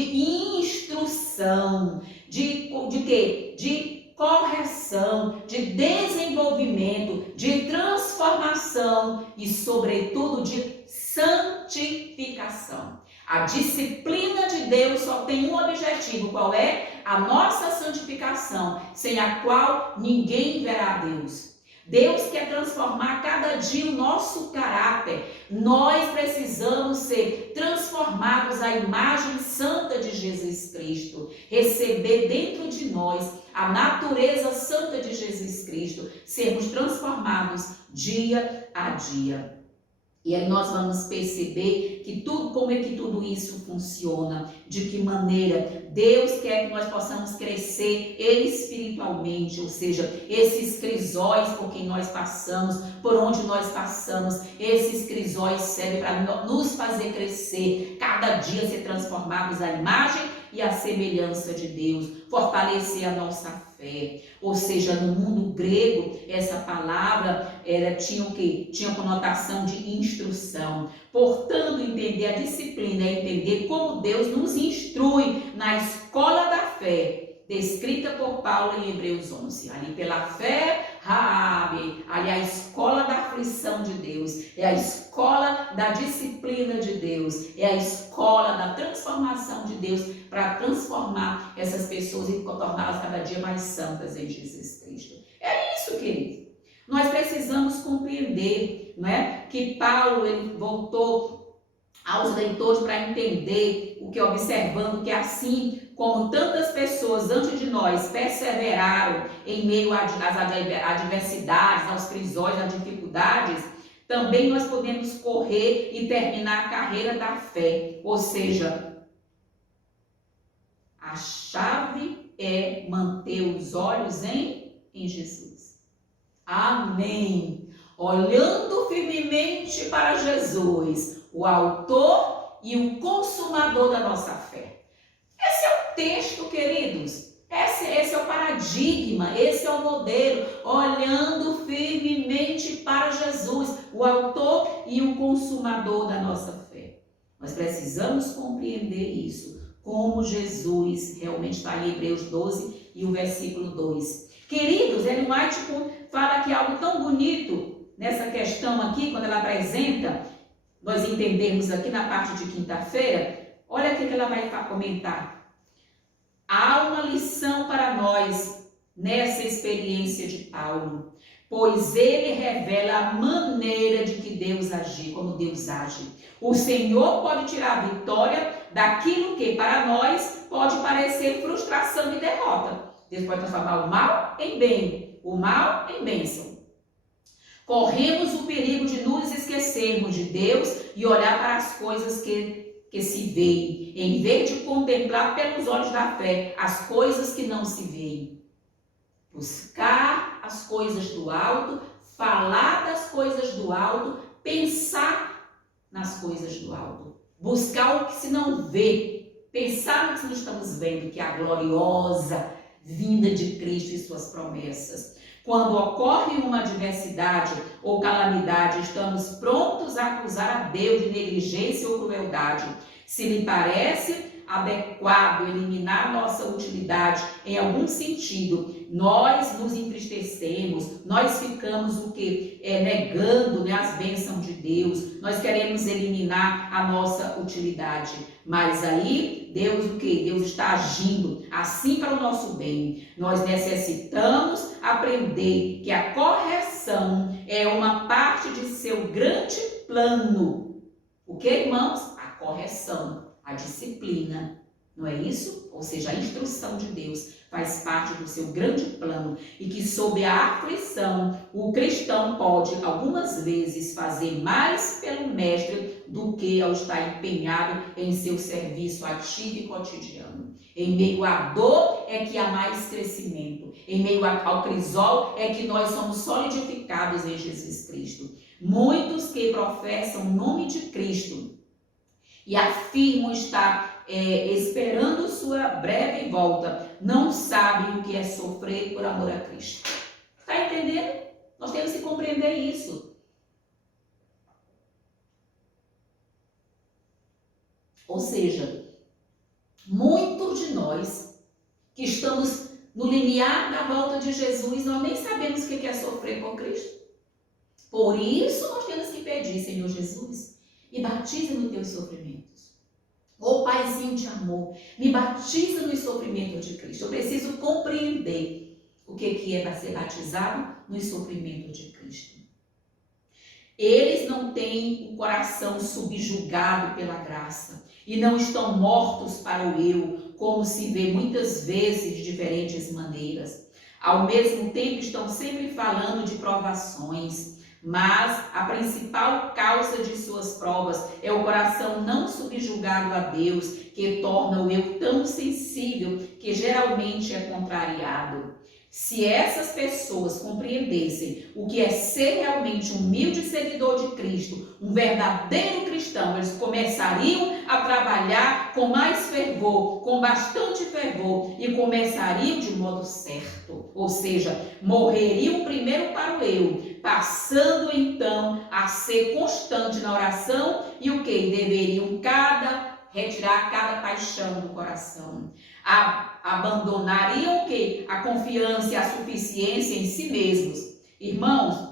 instrução. De quê? De correção, de desenvolvimento, de transformação e, sobretudo, de santificação. A disciplina de Deus só tem um objetivo, qual é? A nossa santificação, sem a qual ninguém verá a Deus. Deus quer transformar cada dia o nosso caráter. Nós precisamos ser transformados à imagem santa de Jesus Cristo. Receber dentro de nós a natureza santa de Jesus Cristo. Sermos transformados dia a dia. E aí nós vamos perceber que como é que tudo isso funciona, de que maneira Deus quer que nós possamos crescer espiritualmente, ou seja, esses crisóis por quem nós passamos, por onde nós passamos, esses crisóis servem para nos fazer crescer, cada dia ser transformados à imagem e à semelhança de Deus, fortalecer a nossa fé. Ou seja, no mundo grego, essa palavra tinha o quê? Tinha conotação de instrução. Portanto, entender a disciplina é entender como Deus nos instrui na escola da fé, descrita por Paulo em Hebreus 11. Ali pela fé, Raabe, ali a escola da aflição de Deus, é a escola da disciplina de Deus, é a escola da transformação de Deus para transformar essas pessoas e torná-las cada dia mais santas em Jesus Cristo. É isso, querido. Nós precisamos compreender, não é? Que Paulo ele voltou aos leitores para entender o que observando que assim como tantas pessoas antes de nós perseveraram em meio às adversidades, aos crisóis, às dificuldades, também nós podemos correr e terminar a carreira da fé. Ou seja, a chave é manter os olhos em Jesus. Amém. Olhando firmemente para Jesus, o autor e o consumador da nossa fé. texto, queridos. Esse é o paradigma, esse é o modelo, olhando firmemente para Jesus, o autor e o consumador da nossa fé. Nós precisamos compreender isso, como Jesus realmente está em Hebreus 12 e o versículo 2. Queridos, Ellen White fala que algo tão bonito nessa questão aqui, quando ela apresenta, nós entendemos aqui na parte de quinta-feira, olha o que ela vai comentar. Há uma lição para nós nessa experiência de Paulo, pois ele revela a maneira de que Deus agir, como Deus age. O Senhor pode tirar a vitória daquilo que para nós pode parecer frustração e derrota. Deus pode transformar o mal em bem, o mal em bênção. Corremos o perigo de nos esquecermos de Deus e olhar para as coisas que se veem, em vez de contemplar pelos olhos da fé as coisas que não se veem. Buscar as coisas do alto, falar das coisas do alto, pensar nas coisas do alto. Buscar o que se não vê, pensar no que não estamos vendo, que é a gloriosa vinda de Cristo e suas promessas. Quando ocorre uma adversidade ou calamidade, estamos prontos a acusar a Deus de negligência ou crueldade. Se lhe parece adequado eliminar nossa utilidade em algum sentido, nós nos entristecemos, nós ficamos negando, as bênçãos de Deus, nós queremos eliminar a nossa utilidade. Mas aí, Deus Deus está agindo assim para o nosso bem. Nós necessitamos aprender que a correção é uma parte de seu grande plano. O que, irmãos? A correção, a disciplina. Não é isso? Ou seja, a instrução de Deus faz parte do seu grande plano e que sob a aflição o cristão pode algumas vezes fazer mais pelo mestre do que ao estar empenhado em seu serviço ativo e cotidiano. Em meio à dor é que há mais crescimento. Em meio ao crisol é que nós somos solidificados em Jesus Cristo. Muitos que professam o nome de Cristo e afirmam estar esperando sua breve volta, não sabem o que é sofrer por amor a Cristo. Está entendendo? Nós temos que compreender isso. Ou seja, muitos de nós que estamos no limiar da volta de Jesus, nós nem sabemos o que é sofrer por Cristo. Por isso nós temos que pedir, Senhor Jesus, me batiza nos teus sofrimentos. Ô Paizinho de amor, me batiza no sofrimento de Cristo. Eu preciso compreender o que é para ser batizado no sofrimento de Cristo. Eles não têm o coração subjugado pela graça e não estão mortos para o eu, como se vê muitas vezes de diferentes maneiras. Ao mesmo tempo estão sempre falando de provações, mas a principal causa de suas provas é o coração não subjugado a Deus, que torna o eu tão sensível que geralmente é contrariado. Se essas pessoas compreendessem o que é ser realmente um humilde seguidor de Cristo, um verdadeiro cristão, eles começariam a trabalhar com mais fervor, com bastante fervor, e começariam de modo certo. Ou seja, morreriam primeiro para o eu, passando então a ser constante na oração e deveriam retirar cada paixão do coração. Abandonariam a confiança e a suficiência em si mesmos. Irmãos,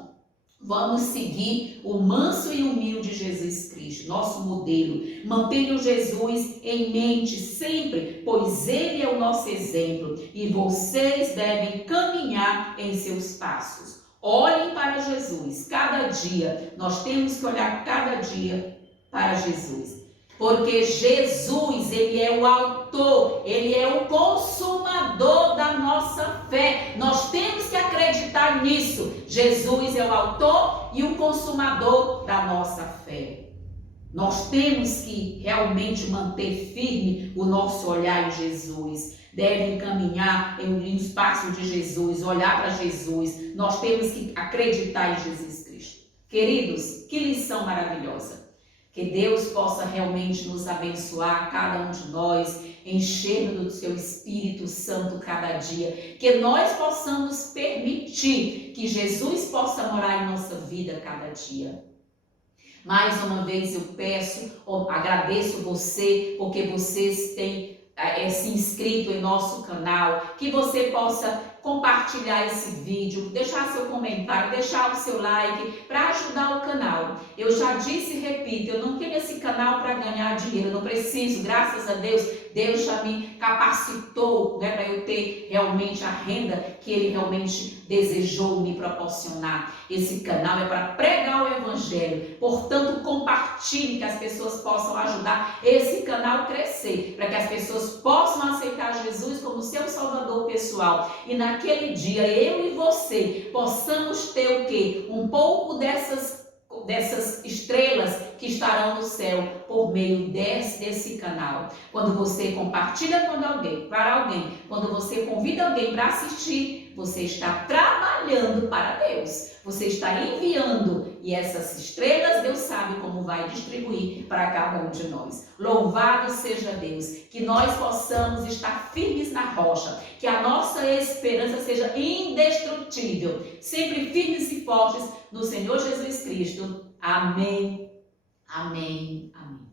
vamos seguir o manso e humilde Jesus Cristo, nosso modelo. Mantenham Jesus em mente sempre, pois Ele é o nosso exemplo e vocês devem caminhar em seus passos. Olhem para Jesus. Cada dia, nós temos que olhar cada dia para Jesus. Porque Jesus, Ele é o autor, Ele é o consumador da nossa fé. Nós temos que acreditar nisso. Jesus é o autor e o consumador da nossa fé. Nós temos que realmente manter firme o nosso olhar em Jesus. Devem caminhar nos passos de Jesus, olhar para Jesus. Nós temos que acreditar em Jesus Cristo. Queridos, que lição maravilhosa. Que Deus possa realmente nos abençoar, cada um de nós, enchendo do seu Espírito Santo cada dia, que nós possamos permitir que Jesus possa morar em nossa vida cada dia. Mais uma vez eu peço, agradeço você, porque vocês têm se inscrito em nosso canal, que você possa compartilhar esse vídeo, deixar seu comentário, deixar o seu like para ajudar o canal. Eu já disse e repito, eu não tenho esse canal para ganhar dinheiro, eu não preciso, graças a Deus, Deus já me capacitou, né, para eu ter realmente a renda que Ele realmente desejou me proporcionar. Esse canal é para pregar o Evangelho, portanto compartilhe, que as pessoas possam ajudar esse canal a crescer, para que as pessoas possam aceitar Jesus como seu Salvador pessoal. E naquele dia, eu e você possamos ter o quê? Um pouco dessas estrelas que estarão no céu por meio desse canal. Quando você compartilha para alguém, quando você convida alguém para assistir, você está trabalhando para Deus. Você está enviando, e essas estrelas Deus sabe como vai distribuir para cada um de nós. Louvado seja Deus, que nós possamos estar firmes na rocha, que a nossa esperança seja indestrutível, sempre firmes e fortes no Senhor Jesus Cristo. Amém, amém, amém.